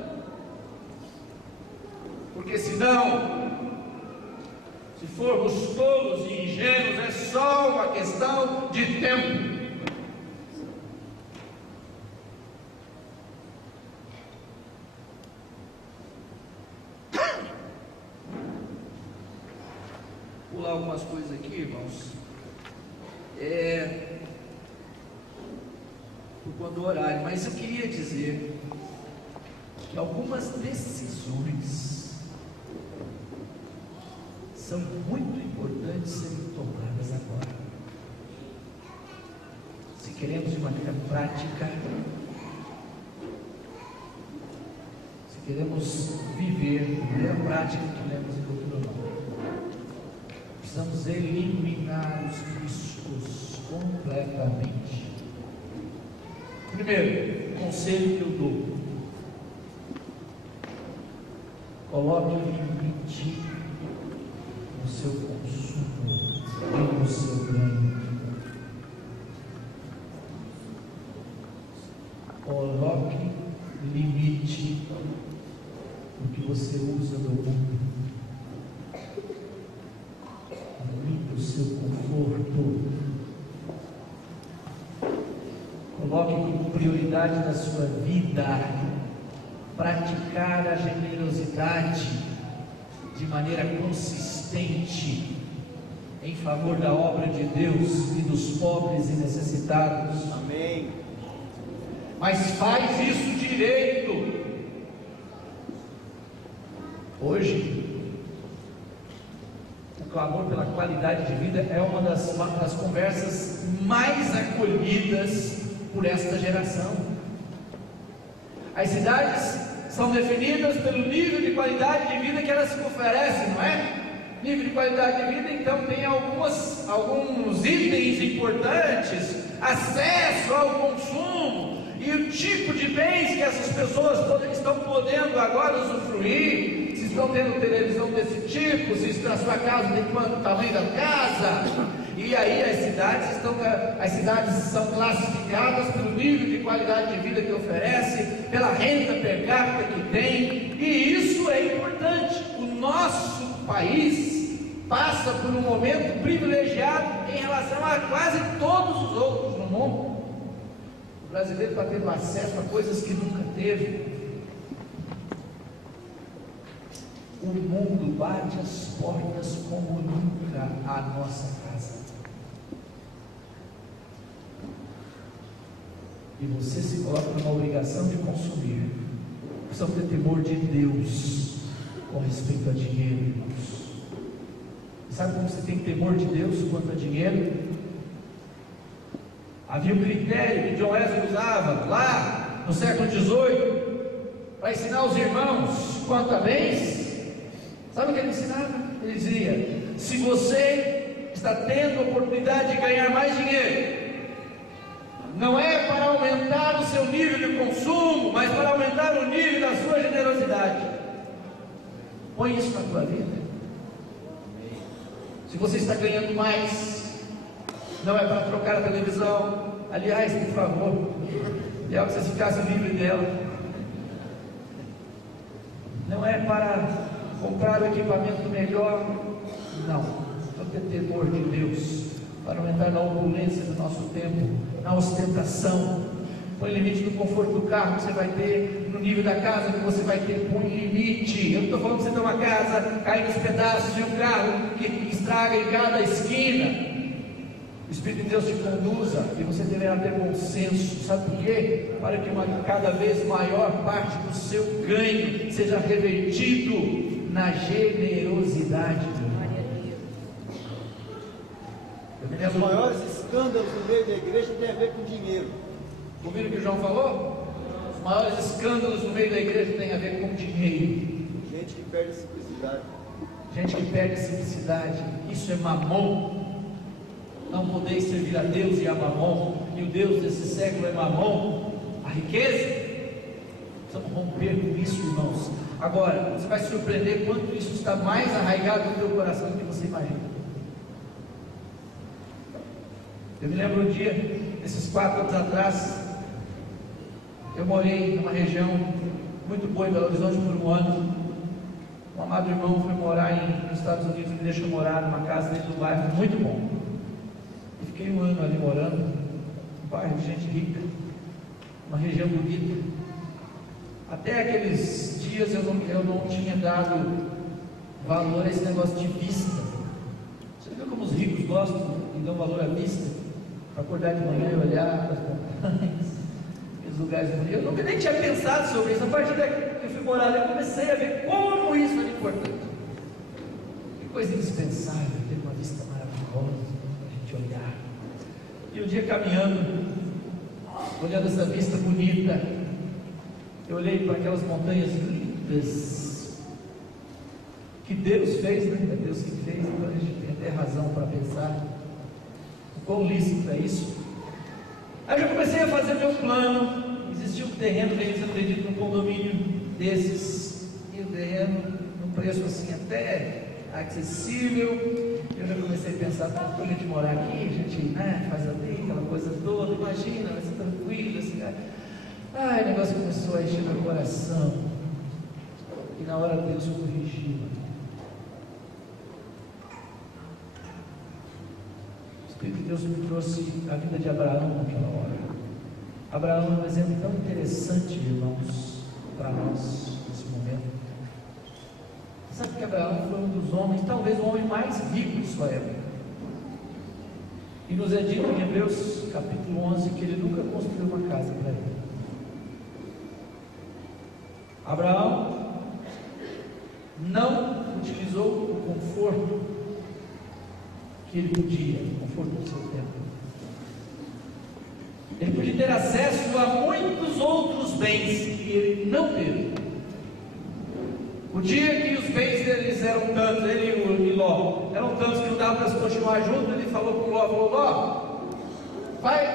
Porque senão, se formos tolos e ingênuos, é só uma questão de tempo. Vou pular algumas coisas aqui, irmãos. Por conta do horário, mas eu queria dizer que algumas decisões são muito importantes serem tomadas agora. Se queremos de maneira prática, se queremos viver de maneira prática o que lemos em Deuteronômio, precisamos eliminar os riscos completamente. Primeiro, conselho que eu dou: coloque um limite no seu consumo e no seu ganho. Coloque limite no que você usa do mundo. Limite o seu conforto. Coloque como prioridade da sua vida praticar a generosidade de maneira consistente em favor da obra de Deus e dos pobres e necessitados. Amém. Mas faz isso direito. Hoje, o clamor pela qualidade de vida é uma das conversas mais acolhidas por esta geração. As cidades são definidas pelo nível de qualidade de vida que elas oferecem, não é? Nível de qualidade de vida, então tem alguns itens importantes: acesso ao consumo e o tipo de bens que essas pessoas estão podendo agora usufruir. Se estão tendo televisão desse tipo, se a sua casa tem quanto tamanho da casa. E aí as cidades são classificadas pelo nível de qualidade de vida que oferece, pela renda per capita que tem, e isso é importante. O nosso país passa por um momento privilegiado em relação a quase todos os outros no mundo. O brasileiro está tendo acesso a coisas que nunca teve. O mundo bate as portas como nunca à nossa casa. E você se coloca numa obrigação de consumir. Precisamos ter temor de Deus com respeito a dinheiro, irmãos. Sabe como você tem temor de Deus quanto a dinheiro? Havia um critério que John Wesley usava lá no século XVIII para ensinar os irmãos quanto a bens. Sabe o que ele ensinava? Ele dizia: se você está tendo a oportunidade de ganhar mais dinheiro, não é para aumentar o seu nível de consumo, mas para aumentar o nível da sua generosidade. Põe isso na tua vida. Se você está ganhando mais, não é para trocar a televisão. Aliás, por favor, é que você ficasse livre dela. Não é para comprar o equipamento melhor. Não. Vamos ter temor de Deus para aumentar na opulência do nosso tempo, na ostentação. Põe limite no conforto do carro que você vai ter, no nível da casa que você vai ter. Põe limite. Eu não estou falando que você tem uma casa, cai nos pedaços de um carro que estraga em cada esquina. O Espírito de Deus te conduza e você deverá ter bom senso. Sabe por quê? Para que cada vez maior parte do seu ganho seja revertido na generosidade. Os maiores escândalos no meio da igreja têm a ver com dinheiro. Ouviram o que o João falou? Os maiores escândalos no meio da igreja têm a ver com dinheiro. Gente que perde a simplicidade. Gente que perde a simplicidade. Isso é mamon. Não podeis servir a Deus e a mamon. E o Deus desse século é mamon, a riqueza. Precisamos romper com isso, irmãos. Agora, você vai se surpreender quanto isso está mais arraigado no teu coração do que você imagina. Eu me lembro um dia, esses 4 anos atrás, eu morei numa região muito boa em Belo Horizonte por um ano. Um amado irmão foi morar nos Estados Unidos, me deixou morar numa casa dentro do bairro muito bom. Eu fiquei um ano ali morando, um bairro de gente rica, uma região bonita. Até aqueles dias eu não tinha dado valor a esse negócio de vista. Você viu como os ricos gostam e dão valor à vista? Para acordar de manhã e olhar para as montanhas, os lugares bonitos. Eu nunca nem tinha pensado sobre isso. A partir daqui que eu fui morar ali, eu comecei a ver como isso era importante. Que coisa indispensável, ter uma vista maravilhosa para a gente olhar. E um dia caminhando, olhando essa vista bonita, eu olhei para aquelas montanhas lindas que Deus fez, né? É Deus que fez, então a gente tem até razão para pensar quão lícito é isso. Aí eu já comecei a fazer meu plano. Existia um terreno bem sendo vendido num condomínio desses, e o terreno num preço assim até acessível. Eu já comecei a pensar, quando a gente morar aqui, a gente faz ali aquela coisa toda, imagina, vai ser tranquilo assim. O negócio começou a encher meu coração, e na hora Deus corrigiu. O Espírito de Deus me trouxe a vida de Abraão naquela hora. Abraão é um exemplo tão interessante, irmãos, para nós nesse momento. Sabe que Abraão foi um dos homens, talvez o homem mais rico de sua época. E nos é dito em Hebreus capítulo 11 que ele nunca construiu uma casa para ele. Abraão não utilizou o conforto que ele podia, o conforto do seu tempo. Ele podia ter acesso a muitos outros bens que ele não teve. O dia que os bens deles eram tantos, ele e Ló, eram tantos que não dava para se continuar junto, ele falou com Ló, Ló, vai,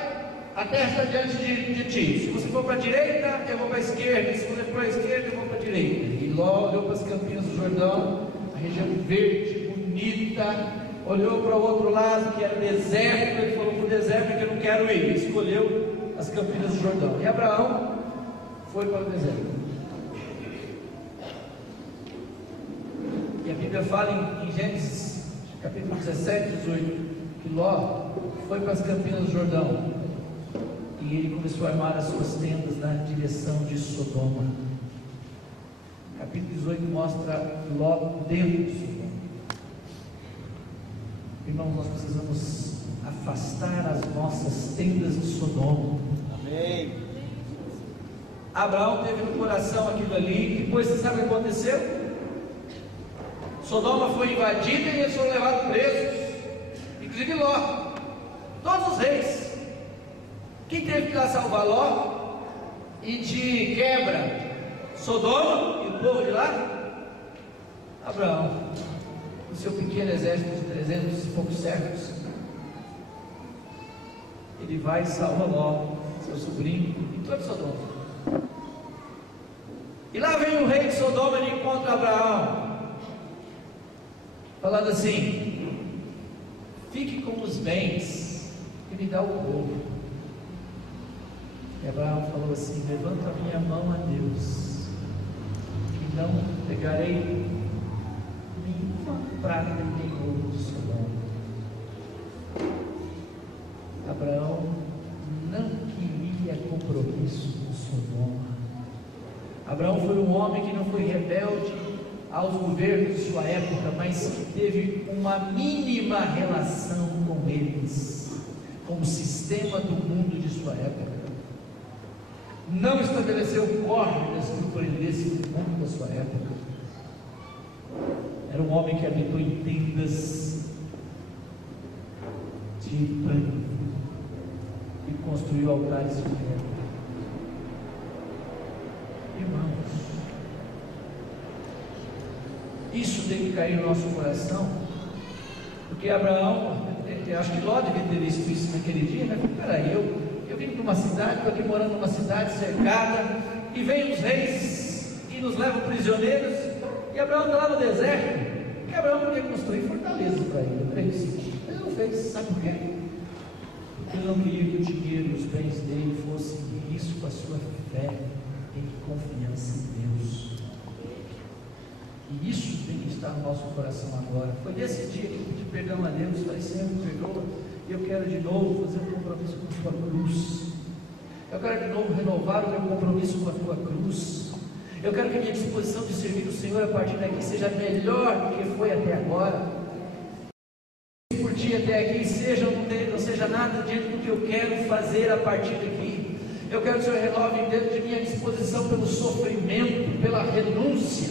a terra está diante de ti, se você for para a direita, eu vou para a esquerda, se você for para a esquerda, eu vou para a direita. E Ló olhou para as campinas do Jordão, a região verde, bonita, olhou para o outro lado, que era deserto, ele falou para o deserto que eu não quero ir, ele escolheu as campinas do Jordão. E Abraão foi para o deserto. E a Bíblia fala em Gênesis, capítulo 17, 18, que Ló foi para as campinas do Jordão e ele começou a armar as suas tendas na direção de Sodoma. Capítulo 18 mostra Ló dentro de Sodoma. Irmãos, nós precisamos afastar as nossas tendas de Sodoma. Amém. Abraão teve no coração aquilo ali, depois você sabe o que aconteceu? Sodoma foi invadida e eles foram levados presos, inclusive Ló, todos os reis. Quem teve que ir lá salvar Ló e de quebra Sodoma e o povo de lá? Abraão, o seu pequeno exército de 300 e poucos servos. Ele vai e salva Ló, seu sobrinho, e todo Sodoma. E lá vem o rei de Sodoma e encontra Abraão, falando assim: fique com os bens e me dá o povo. E Abraão falou assim: levanta a minha mão a Deus, que não pegarei nenhuma prata e nem ouro de Sodoma. Abraão não queria compromisso com Sodoma. Abraão foi um homem que não foi rebelde aos governos de sua época, mas que teve uma mínima relação com eles, com o sistema do mundo de sua época. Não estabeleceu córregas que o prendesse no mundo da sua época. Era um homem que habitou em tendas de pano e construiu altares de pedra. Irmãos, isso tem que cair no nosso coração, porque Abraão, eu acho que Ló devia ter visto isso naquele dia, mas peraí, eu vim para uma cidade, estou aqui morando numa cidade cercada, e vem os reis e nos levam prisioneiros, e Abraão está lá no deserto, porque Abraão podia construir fortaleza para ele, eu creio que sim, mas ele não fez, sabe por quê? Porque ele não queria que o dinheiro e os bens dele fossem isso com a sua fé e confiança em Deus. E isso tem que estar no nosso coração agora. Foi nesse dia que eu pedi perdão a Deus, falei: Senhor, me perdoa, e eu quero de novo fazer um compromisso com a tua cruz. Eu quero de novo renovar o meu compromisso com a tua cruz. Eu quero que a minha disposição de servir o Senhor a partir daqui seja melhor do que foi até agora. Por ti até aqui não seja nada diante do que eu quero fazer a partir daqui. Eu quero que o Senhor renove dentro de minha disposição pelo sofrimento, pela renúncia.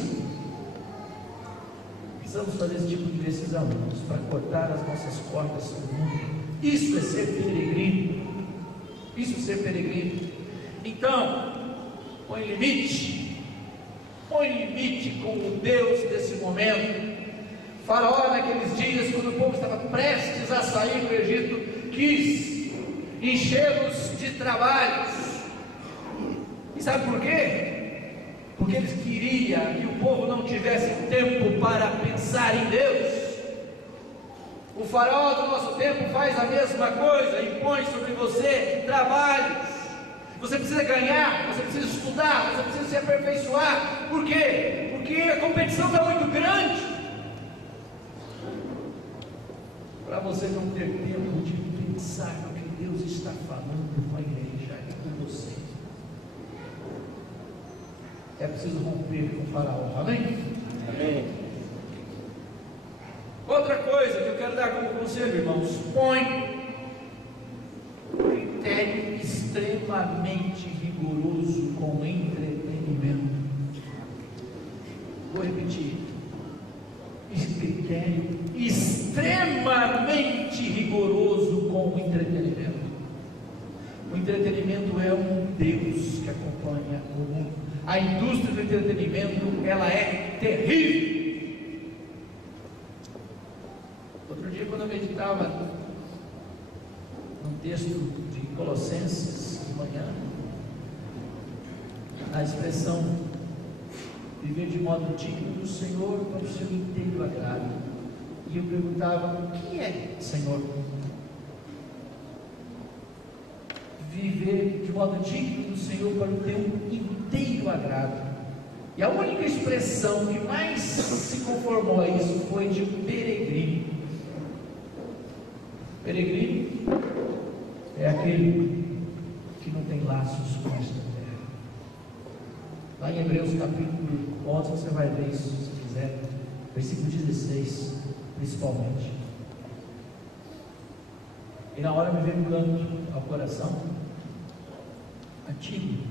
Precisamos fazer esse tipo de decisão, irmãos, para cortar as nossas cordas do mundo. Isso é ser peregrino. Isso é ser peregrino. Então, põe limite com o Deus desse momento. Faraó, naqueles dias, quando o povo estava prestes a sair do Egito, quis enchê-los de trabalhos. E sabe por quê? Porque eles queriam que o povo não tivesse tempo para pensar em Deus. O faraó do nosso tempo faz a mesma coisa, impõe sobre você trabalhos. Você precisa ganhar, você precisa estudar, você precisa se aperfeiçoar. Por quê? Porque a competição está muito grande, para você não ter tempo de pensar no que Deus está falando com a igreja e com você. É preciso romper com o faraó, amém? Amém. Outra coisa que eu quero dar como conselho, irmãos: põe um critério extremamente rigoroso com entretenimento. Vou repetir: esse critério extremamente rigoroso com o entretenimento. O entretenimento é um Deus que acompanha o mundo. A indústria do entretenimento, ela é terrível. Outro dia, quando eu meditava num texto de Colossenses de manhã, na expressão viver de modo digno do Senhor para o seu inteiro agrado, e eu perguntava: o que é, Senhor? Viver de modo digno do Senhor para o teu inteiro agrado. E a única expressão que mais se conformou a isso foi de peregrino. Peregrino é aquele que não tem laços com esta terra. Lá em Hebreus capítulo 11 você vai ver isso, se quiser, versículo 16 principalmente. E na hora me veio um canto ao coração antigo,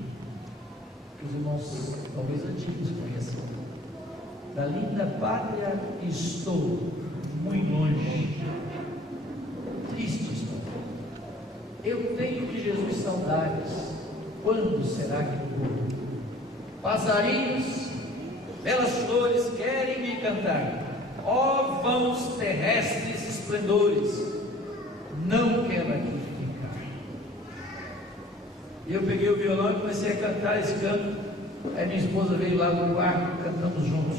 que os irmãos talvez antigos conheçam: da linda pátria estou muito longe, triste estou, eu tenho de Jesus saudades, quando será que eu vou? Passarinhos, belas flores querem me cantar, ó vãos terrestres esplendores, não quero aqui ficar. E eu peguei o violão e comecei a cantar esse canto. Aí minha esposa veio lá no quarto, cantamos juntos.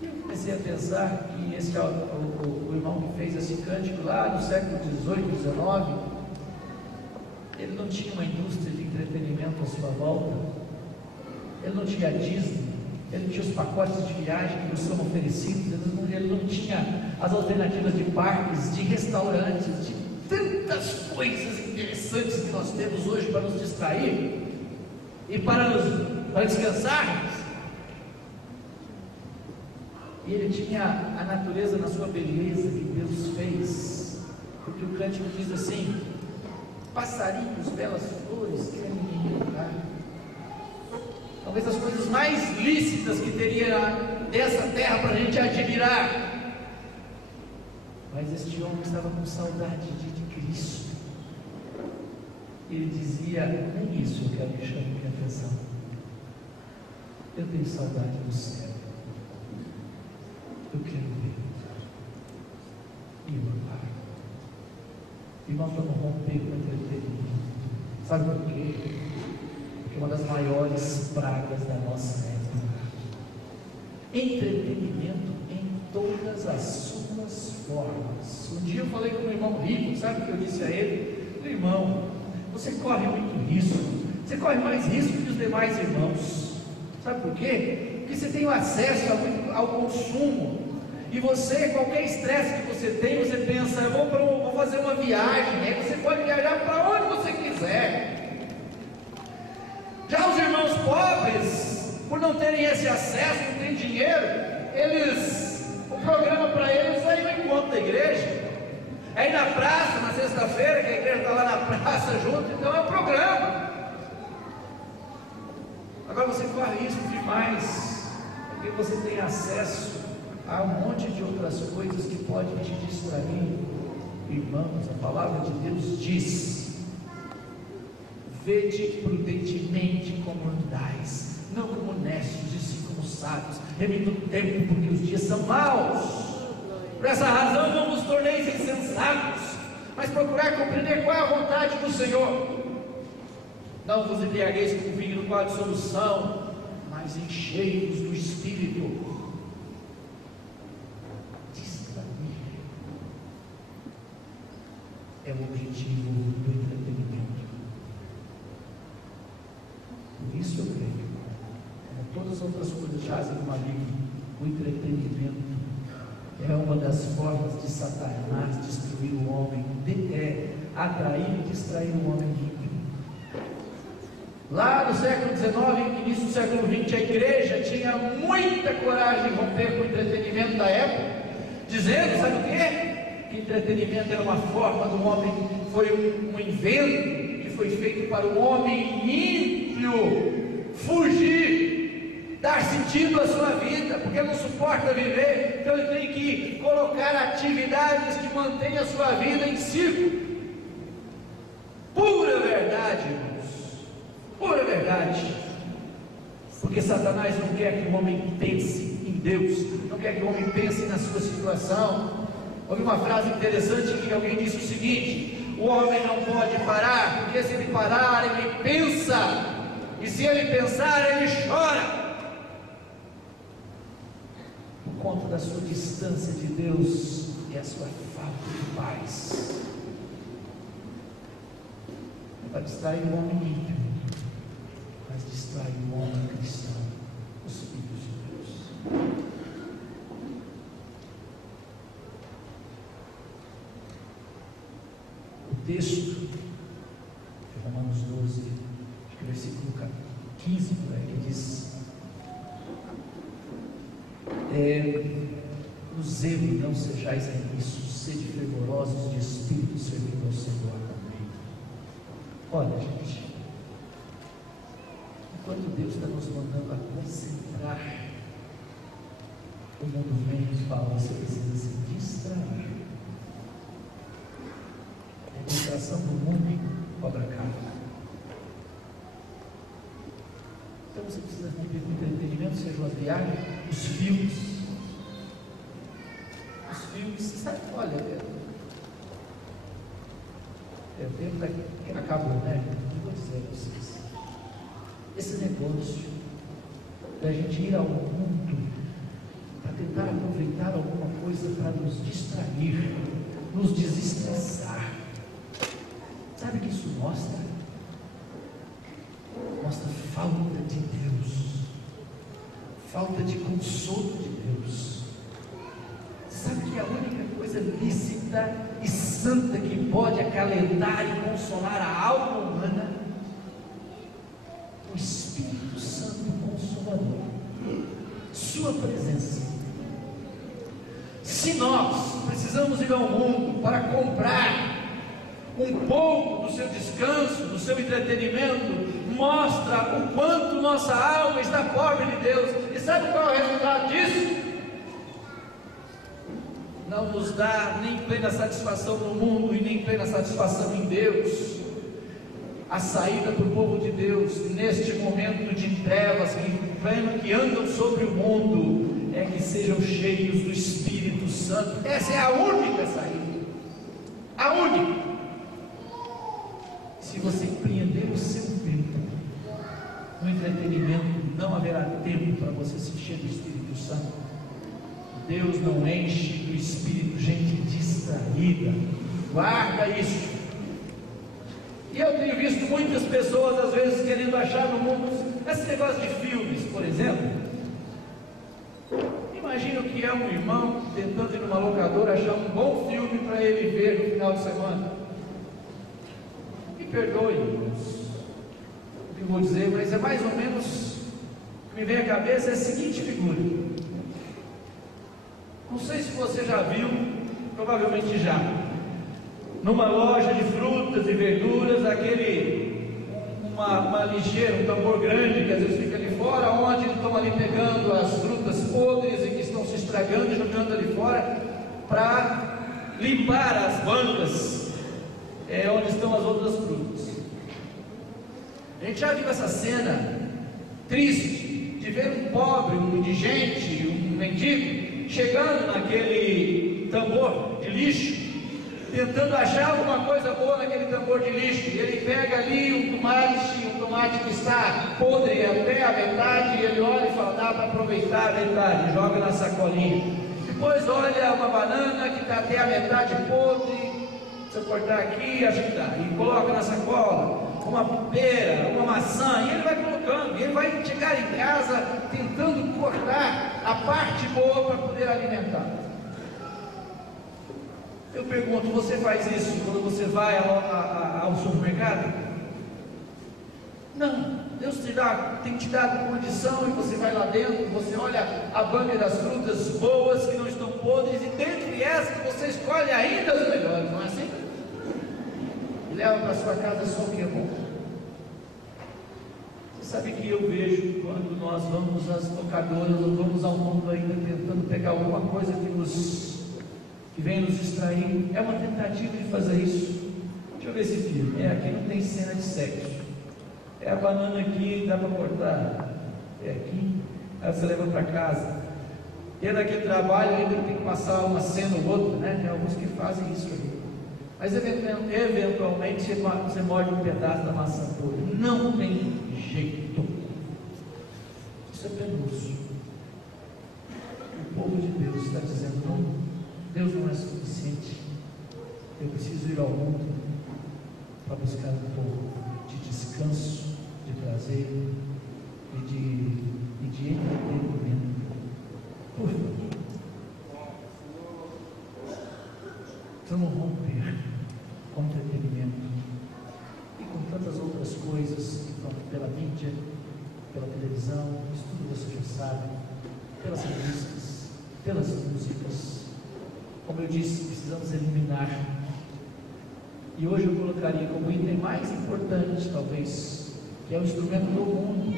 E eu comecei a pensar que esse o irmão que fez esse cântico lá no século XVIII, XIX, ele não tinha uma indústria de entretenimento à sua volta, ele não tinha Disney, ele não tinha os pacotes de viagem que nos são oferecidos, ele não tinha as alternativas de parques, de restaurantes, de tantas coisas interessantes que nós temos hoje para nos distrair e para descansarmos. E ele tinha a natureza na sua beleza que Deus fez, porque o cântico diz assim: passarinhos, belas flores querem me cantar. Talvez as coisas mais lícitas que teria dessa terra para a gente admirar. Mas este homem estava com saudade de Cristo. Ele dizia: nem isso eu quero que chame minha atenção. Eu tenho saudade do céu. Eu quero ver. E meu Pai. E nós vamos romper com o entretenimento. Sabe por quê? Porque uma das maiores pragas da nossa época, entretenimento em todas as suas formas. Um dia eu falei com meu irmão rico, sabe o que eu disse a ele? Meu irmão, você corre muito risco, você corre mais risco que os demais irmãos. Sabe por quê? Porque você tem o acesso ao consumo. E você, qualquer estresse que você tem, você pensa: eu vou fazer uma viagem. Aí você pode viajar para onde você quiser. Já os irmãos pobres, por não terem esse acesso, não têm dinheiro, o programa para eles é ir no encontro da igreja, é ir na praça na sexta-feira, que a igreja está lá na praça junto, então é um programa. Agora você corre risco demais, porque você tem acesso a um monte de outras coisas que podem te distrair. Irmãos, a palavra de Deus diz: vede prudentemente como andais, não como necios e sim como sábios, remendo o tempo, porque os dias são maus. Por essa razão não vos torneis insensatos, mas procurai compreender qual é a vontade do Senhor. Não vos embriagueis com vinho no qual há dissolução, mas enchei-vos do Espírito. É o objetivo do entretenimento. Por isso eu creio, como todas as outras coisas jazem no maligno, o entretenimento é uma das formas de Satanás destruir o homem, atrair e distrair o homem rico. Lá no século XIX, início do século XX, a igreja tinha muita coragem de romper com o entretenimento da época, dizendo, sabe o quê? Que entretenimento era uma forma do homem, foi um invento que foi feito para o homem ímpio fugir, dar sentido à sua vida, porque ele não suporta viver, então ele tem que colocar atividades que mantenham a sua vida em círculo. verdade, irmãos, pura verdade, porque Satanás não quer que o homem pense em Deus, não quer que o homem pense na sua situação. Houve uma frase interessante que alguém disse o seguinte: o homem não pode parar, porque se ele parar, ele pensa, e se ele pensar, ele chora, por conta da sua distância de Deus e a sua falta de paz. Para distrair o homem ímpio, mas distrai o homem cristão, os filhos de Deus. O texto de Romanos 12, versículo 15, por aí, diz: no zelo não sejais remiss, sede fervorosos de espírito, servindo ao Senhor. Amém. Olha, gente, enquanto Deus está nos mandando a concentrar, o mundo vem e fala: você precisa se distrair. A distração do mundo cobra caro. Então você precisa de entretenimento, seja as viagens, os filmes. Os filmes, você sabe, olha, o tempo que acabou, né? Eu vou dizer a vocês, esse negócio da gente ir ao mundo para tentar aproveitar alguma coisa para nos distrair, nos desestressar, sabe o que isso mostra? Mostra falta de Deus, falta de consolo de Deus. Sabe que a única coisa lícita e santa que pode acalentar e consolar a alma humana, o Espírito Santo Consolador, sua presença. Se nós precisamos ir ao mundo para comprar um pouco do seu descanso, do seu entretenimento, mostra o quanto nossa alma está pobre de Deus. E sabe qual é o resultado disso? Não nos dá nem plena satisfação no mundo e nem plena satisfação em Deus. A saída para o povo de Deus neste momento de trevas que andam sobre o mundo é que sejam cheios do Espírito Santo. Essa é a única saída, a única. Se você empreender o seu tempo no entretenimento, não haverá tempo para você se encher do Espírito Santo. Deus não enche do Espírito gente distraída. Guarda isso. E eu tenho visto muitas pessoas às vezes querendo achar no mundo esse negócio de filmes, por exemplo. Imagina que é um irmão tentando ir numa locadora achar um bom filme para ele ver no final de semana. Me perdoe, irmãos, o que eu vou dizer, mas é mais ou menos o que me vem à cabeça é a seguinte figura. Não sei se você já viu, provavelmente já, numa loja de frutas e verduras, uma lixeira, um tambor grande que às vezes fica ali fora, onde eles estão ali pegando as frutas podres e que estão se estragando e jogando ali fora para limpar as bancas onde estão as outras frutas. A gente já viu essa cena triste de ver um pobre, um indigente, um mendigo chegando naquele tambor de lixo, tentando achar alguma coisa boa naquele tambor de lixo, e ele pega ali um tomate que está podre até a metade, e ele olha e fala: dá para aproveitar a metade, e joga na sacolinha. Depois olha uma banana que está até a metade podre, se eu cortar aqui, acho que dá, e coloca na sacola, uma pera, uma maçã, e ele vai colocando, e ele vai chegar em casa tentando cortar a parte boa para poder alimentar. Eu pergunto: você faz isso quando você vai ao supermercado? Não. Deus tem te dado condição, e você vai lá dentro, você olha a banca das frutas boas que não estão podres, e dentre essas você escolhe ainda as melhores, não é assim? E leva para sua casa só o que é bom. Você sabe que eu vejo quando nós vamos às locadoras, ou vamos ao mundo ainda tentando pegar alguma coisa que vem nos distrair, é uma tentativa de fazer isso. deixa eu ver esse filme. Aqui não tem cena de sexo. A banana aqui, dá para cortar. Aqui. Aí você leva para casa. E naquele trabalho ainda tem que passar uma cena ou outra, né? Tem alguns que fazem isso aí. Mas eventualmente você morde um pedaço da maçã toda. Não tem jeito. Isso é penoso. O povo de Deus está dizendo: não, Deus não é suficiente. Eu preciso ir ao mundo para buscar um pouco de descanso, de prazer e de entretenimento. Por favor, vamos romper com entretenimento e com tantas outras coisas que vão pela mídia, pela televisão, isso tudo você já sabe, pelas revistas, pelas músicas. Como eu disse, precisamos eliminar. E hoje eu colocaria como item mais importante, talvez, que é o instrumento do mundo,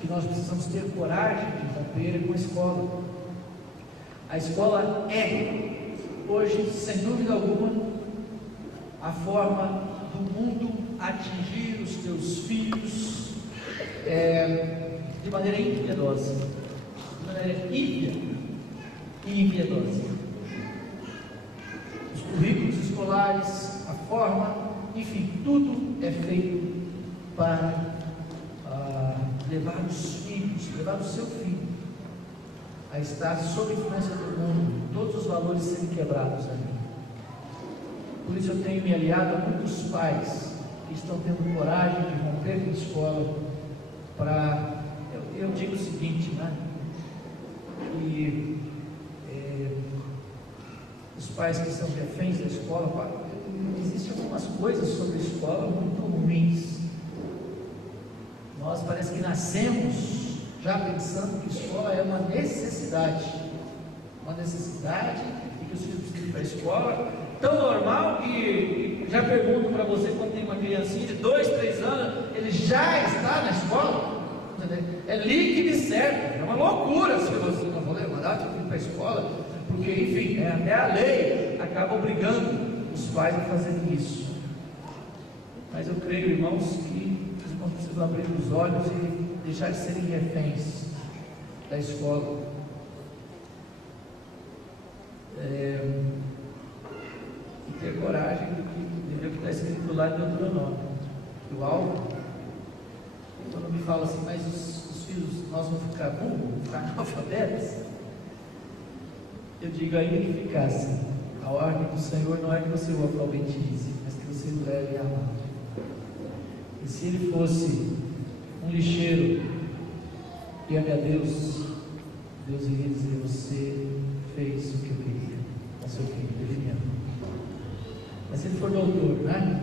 que nós precisamos ter coragem de romper com a escola. A escola é, hoje, sem dúvida alguma, a forma do mundo atingir os teus filhos de maneira impiedosa, de maneira ímpia e impiedosa. Os currículos escolares, a forma, enfim, tudo é feito para levar os filhos, levar o seu filho a estar sob a influência do mundo, todos os valores serem quebrados ali. Por isso eu tenho me aliado a muitos pais que estão tendo coragem de romper com a escola para, eu digo o seguinte, né? Que os pais que são reféns da escola, existem algumas coisas sobre a escola muito ruins. Nós parece que nascemos já pensando que escola é uma necessidade, e que os filhos precisam ir para a escola, tão normal que já pergunto para você, quando tem uma criancinha de 2, 3 anos, ele já está na escola, é líquido e certo, é uma loucura se você não for mandar seu filho para a escola, porque enfim, até a lei acaba obrigando os pais a fazerem isso. Mas eu creio, irmãos, que nós precisamos abrir os olhos e deixar de serem reféns da escola. E ter coragem de ver o que está escrito lá em Deuteronômio. O alvo, quando me fala assim, mas os filhos, nós vamos ficar burros, vamos ficar analfabetos, eu digo ainda que ficasse. A ordem do Senhor não é que você o alfabetize, mas que você o leve a amar. E se ele fosse um lixeiro e ame a Deus, Deus iria dizer: você fez o que eu queria com seu filho, ele me ama. Mas se ele for doutor, né?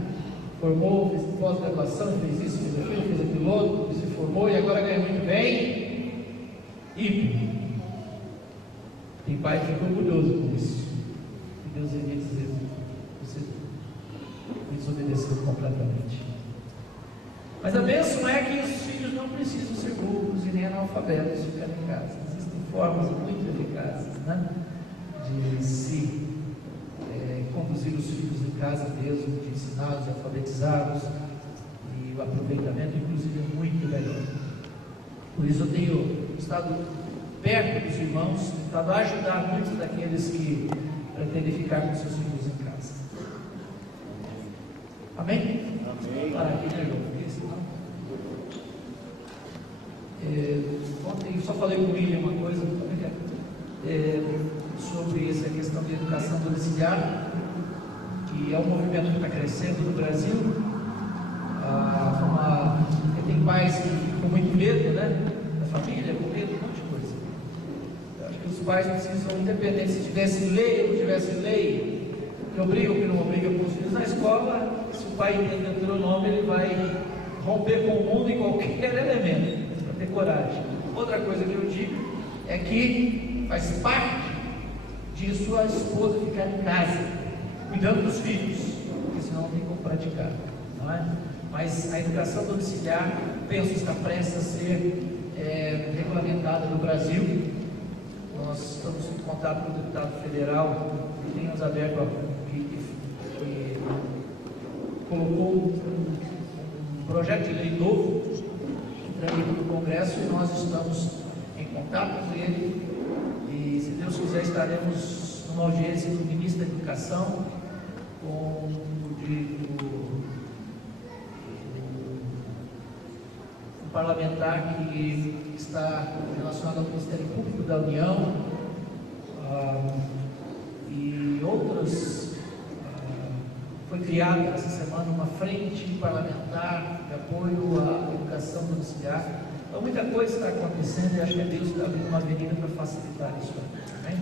Formou, fez pós-graduação, fez isso, fez aquilo, fez aquilo outro, se formou e agora ganha muito bem, e tem pai que fica orgulhoso com isso. E Deus iria dizer: você desobedeceu completamente. Mas a bênção é que os filhos não precisam ser burros e nem analfabetos ficar em casa. Existem formas muito eficazes, né, de se conduzir os filhos em casa mesmo, de ensiná-los, alfabetizá-los, e o aproveitamento inclusive é muito melhor. Por isso eu tenho estado perto dos irmãos, tentado ajudar muitos daqueles que pretendem ficar com seus filhos em casa. Amém? Amém. Para aqui, né, irmão? Ontem só falei com o William uma coisa sobre essa questão de educação domiciliar, que é um movimento que está crescendo no Brasil. Tem pais que ficam muito medo, né, da família, com medo de um monte de coisa. Eu acho que os pais precisam, independente se tivesse lei ou não tivesse lei, que obriga ou que não obriga com os filhos na escola, se o pai entender o Deuteronômio, ele vai romper com o mundo em qualquer elemento, para ter coragem. Outra coisa que eu digo é que faz parte de sua esposa ficar em casa, cuidando dos filhos, porque senão não tem como praticar, não é? Mas a educação domiciliar, penso, está prestes a ser regulamentada no Brasil. Nós estamos em contato com o deputado federal, que tem nos aberto colocou um projeto de lei novo que tramita no Congresso e nós estamos em contato com ele e, se Deus quiser, estaremos numa audiência do ministro da Educação com um parlamentar que está relacionado ao Ministério Público da União e outras. Foi criada essa semana uma frente parlamentar de apoio à educação domiciliar. Então muita coisa está acontecendo e acho que Deus está abrindo uma avenida para facilitar isso. Amém?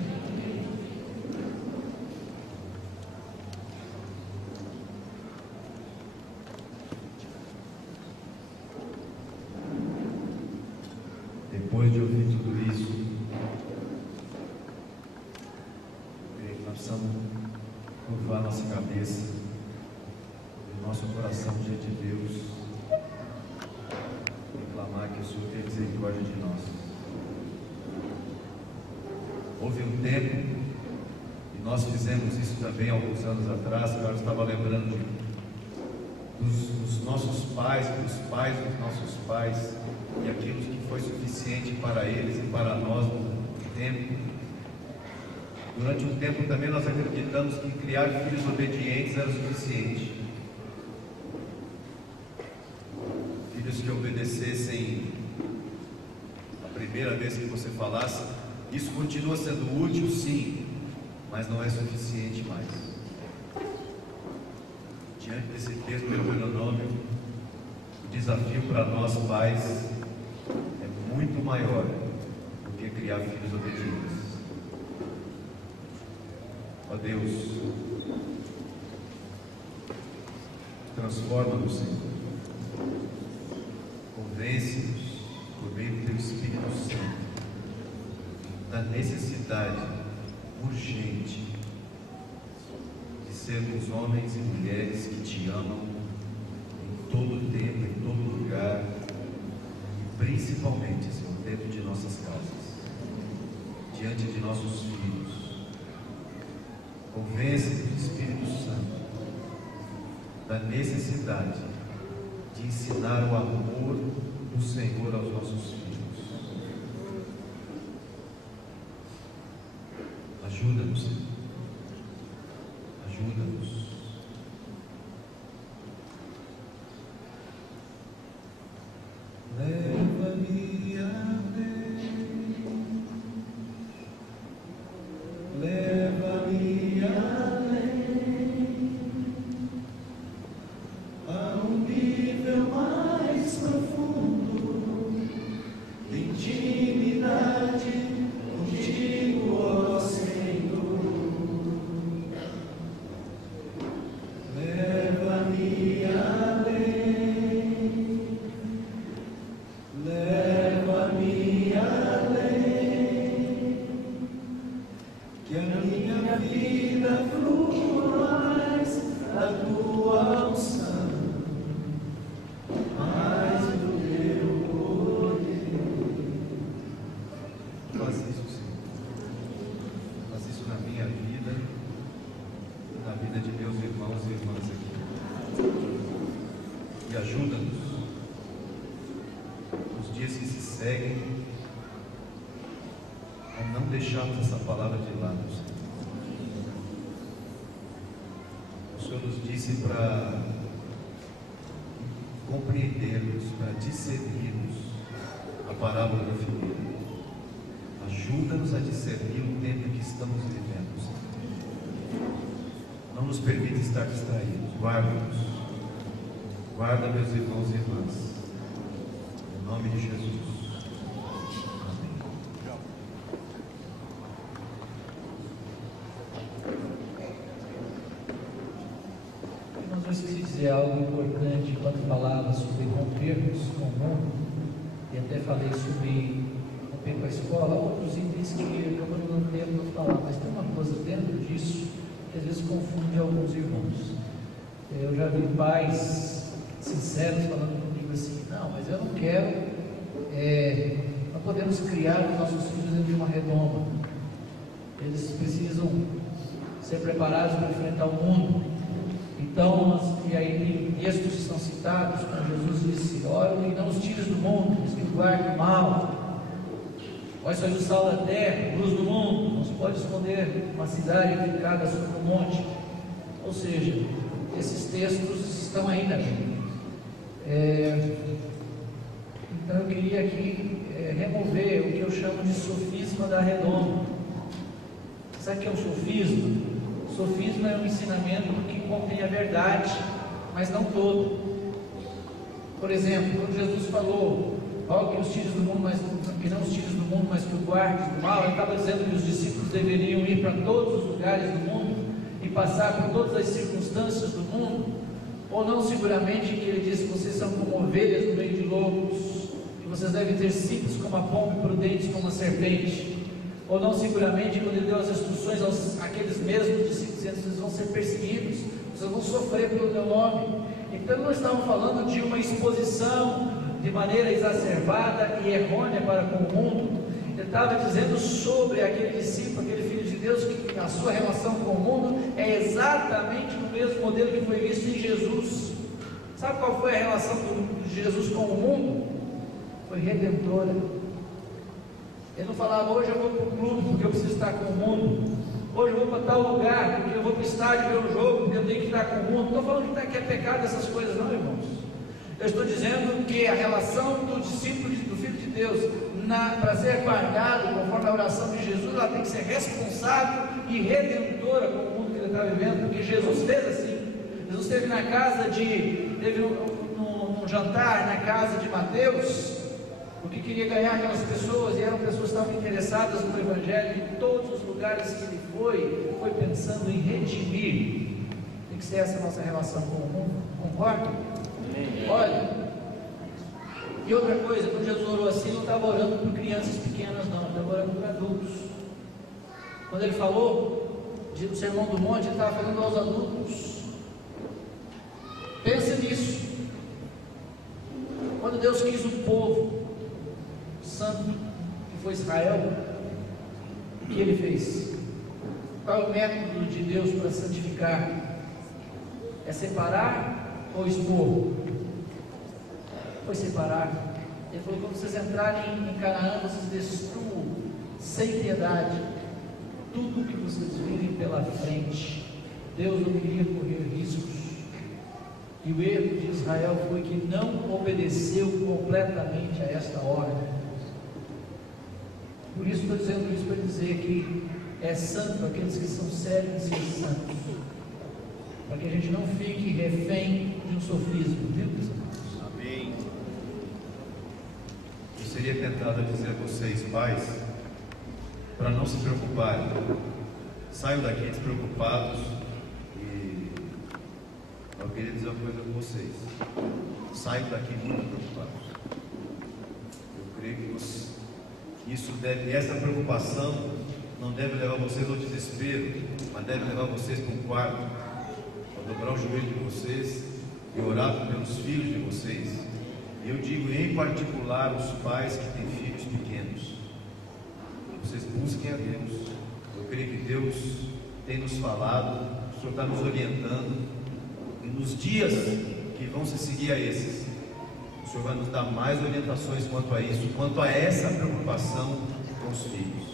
Depois de ouvir tudo isso, nós precisamos curvar nossa cabeça, nosso coração diante de Deus, e clamar que o Senhor tenha misericórdia de nós. Houve um tempo, e nós fizemos isso também alguns anos atrás, que eu estava lembrando dos nossos pais, dos pais dos nossos pais, e aquilo que foi suficiente para eles e para nós no tempo. Durante um tempo também nós acreditamos que criar filhos obedientes era o suficiente. Filhos que obedecessem a primeira vez que você falasse. Isso continua sendo útil, sim, mas não é suficiente mais. Diante desse texto deuteronômio, o desafio para nós pais é muito maior do que criar filhos obedientes. Ó Deus, transforma-nos, Senhor. Convence-nos, por meio do Teu Espírito Santo, da necessidade urgente de sermos homens e mulheres que Te amam em todo tempo, em todo lugar, e principalmente, Senhor, dentro de nossas casas, diante de nossos filhos. Convence-nos, Espírito Santo, da necessidade de ensinar o amor do Senhor aos nossos filhos. Ajuda-nos, Senhor. Ajuda-nos. Leva-me além. Leva-me além. A um nível mais profundo de intimidade contigo, ó Senhor. Leva-me além, leva-me além, que a minha vida flua mais da tua unção, mais do teu poder. Faz isso, Senhor. Faz isso na minha vida, na vida de meus irmãos e irmãs aqui. E ajuda-nos nos dias que se seguem a não deixarmos essa palavra de lado, Senhor. O Senhor nos disse para compreendermos, para discernirmos a parábola da figueira. Ajuda-nos a discernir o tempo que estamos vivendo, Senhor. Não nos permita estar distraídos. Guarda-nos. Guarda meus irmãos e irmãs. Em nome de Jesus. Amém. Irmãos, eu esqueci de dizer algo importante quando falava sobre rompermos com o mundo, e até falei sobre romper com a escola. Outros itens que eu não tenho para falar, mas tem uma coisa dentro disso que às vezes confunde alguns irmãos. Eu já vi pais sinceros falando comigo assim: não, mas eu não quero, não podemos criar os nossos filhos dentro de uma redoma, eles precisam ser preparados para enfrentar o mundo. Então, e aí tem textos que são citados, quando Jesus disse: olha, e não os tires do mundo, mas que o guarde do mal. Vós sois o sal da terra, luz do mundo, não se pode esconder uma cidade edificada sobre um monte. Ou seja, esses textos estão aí na Bíblia. Então eu queria aqui remover o que eu chamo de sofisma da redonda. Sabe o que é o sofisma? O sofisma é um ensinamento que contém a verdade, mas não todo. Por exemplo, quando Jesus falou: ó, que os tires do mundo, mas que não os tires do mundo, mas que o guardes do mal, ele estava dizendo que os discípulos deveriam ir para todos os lugares do mundo e passar por todas as circunstâncias do mundo. Ou não, seguramente, que ele disse: vocês são como ovelhas no meio de lobos, que vocês devem ter simples como a pomba e prudentes como a serpente. Ou não, seguramente, quando ele deu as instruções àqueles mesmos discípulos, dizendo: vocês vão ser perseguidos, vocês vão sofrer pelo meu nome. Então nós estávamos falando de uma exposição de maneira exacerbada e errônea para com o mundo. Ele estava dizendo sobre aquele discípulo, aquele filho de Deus, que a sua relação com o mundo é exatamente o mesmo modelo que foi visto em Jesus. Sabe qual foi a relação de Jesus com o mundo? Foi redentora. Ele não falava: hoje eu vou para o clube porque eu preciso estar com o mundo, hoje eu vou para tal lugar porque eu vou para o estádio ver o jogo porque eu tenho que estar com o mundo. Não estou falando que é pecado essas coisas, não, irmãos. Eu estou dizendo que a relação do discípulo, do Filho de Deus, para ser guardado conforme a oração de Jesus, ela tem que ser responsável e redentora com o mundo que ele está vivendo, porque Jesus fez assim. Jesus esteve na casa teve um jantar na casa de Mateus, porque queria ganhar aquelas pessoas, e eram pessoas que estavam interessadas no Evangelho. Em todos os lugares que ele foi pensando em redimir. Tem que ser essa a nossa relação com o mundo, concorda? Olha, e outra coisa, quando Jesus orou assim, ele não estava orando por crianças pequenas, não, ele estava orando por adultos. Quando ele falou do Sermão do Monte, ele estava falando aos adultos. Pense nisso. Quando Deus quis um povo santo, que foi Israel, o que ele fez? Qual é o método de Deus para santificar? É separar ou expor? Foi separar. Ele falou: quando vocês entrarem em Canaã, vocês destruam sem piedade tudo que vocês virem pela frente. Deus não queria correr riscos, e o erro de Israel foi que não obedeceu completamente a esta ordem. Por isso estou dizendo isso, para dizer que é santo aqueles que são sérios e santos, para que a gente não fique refém de um sofismo, viu, meus irmãos? Amém. Eu seria tentado a dizer a vocês, pais, para não se preocuparem. Saiam daqui despreocupados. E eu queria dizer uma coisa a vocês: saiam daqui muito preocupados. Eu creio que essa preocupação não deve levar vocês ao desespero, mas deve levar vocês para um quarto, para dobrar o joelho de vocês e orar pelos filhos de vocês. Eu digo em particular os pais que têm filhos pequenos: vocês busquem a Deus. Eu creio que Deus tem nos falado, o Senhor está nos orientando, e nos dias que vão se seguir a esses, o Senhor vai nos dar mais orientações quanto a isso, quanto a essa preocupação com os filhos.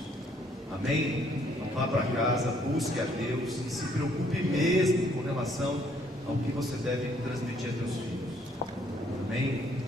Amém? Então vá para casa, busque a Deus e se preocupe mesmo com relação ao que você deve transmitir a seus filhos. Amém?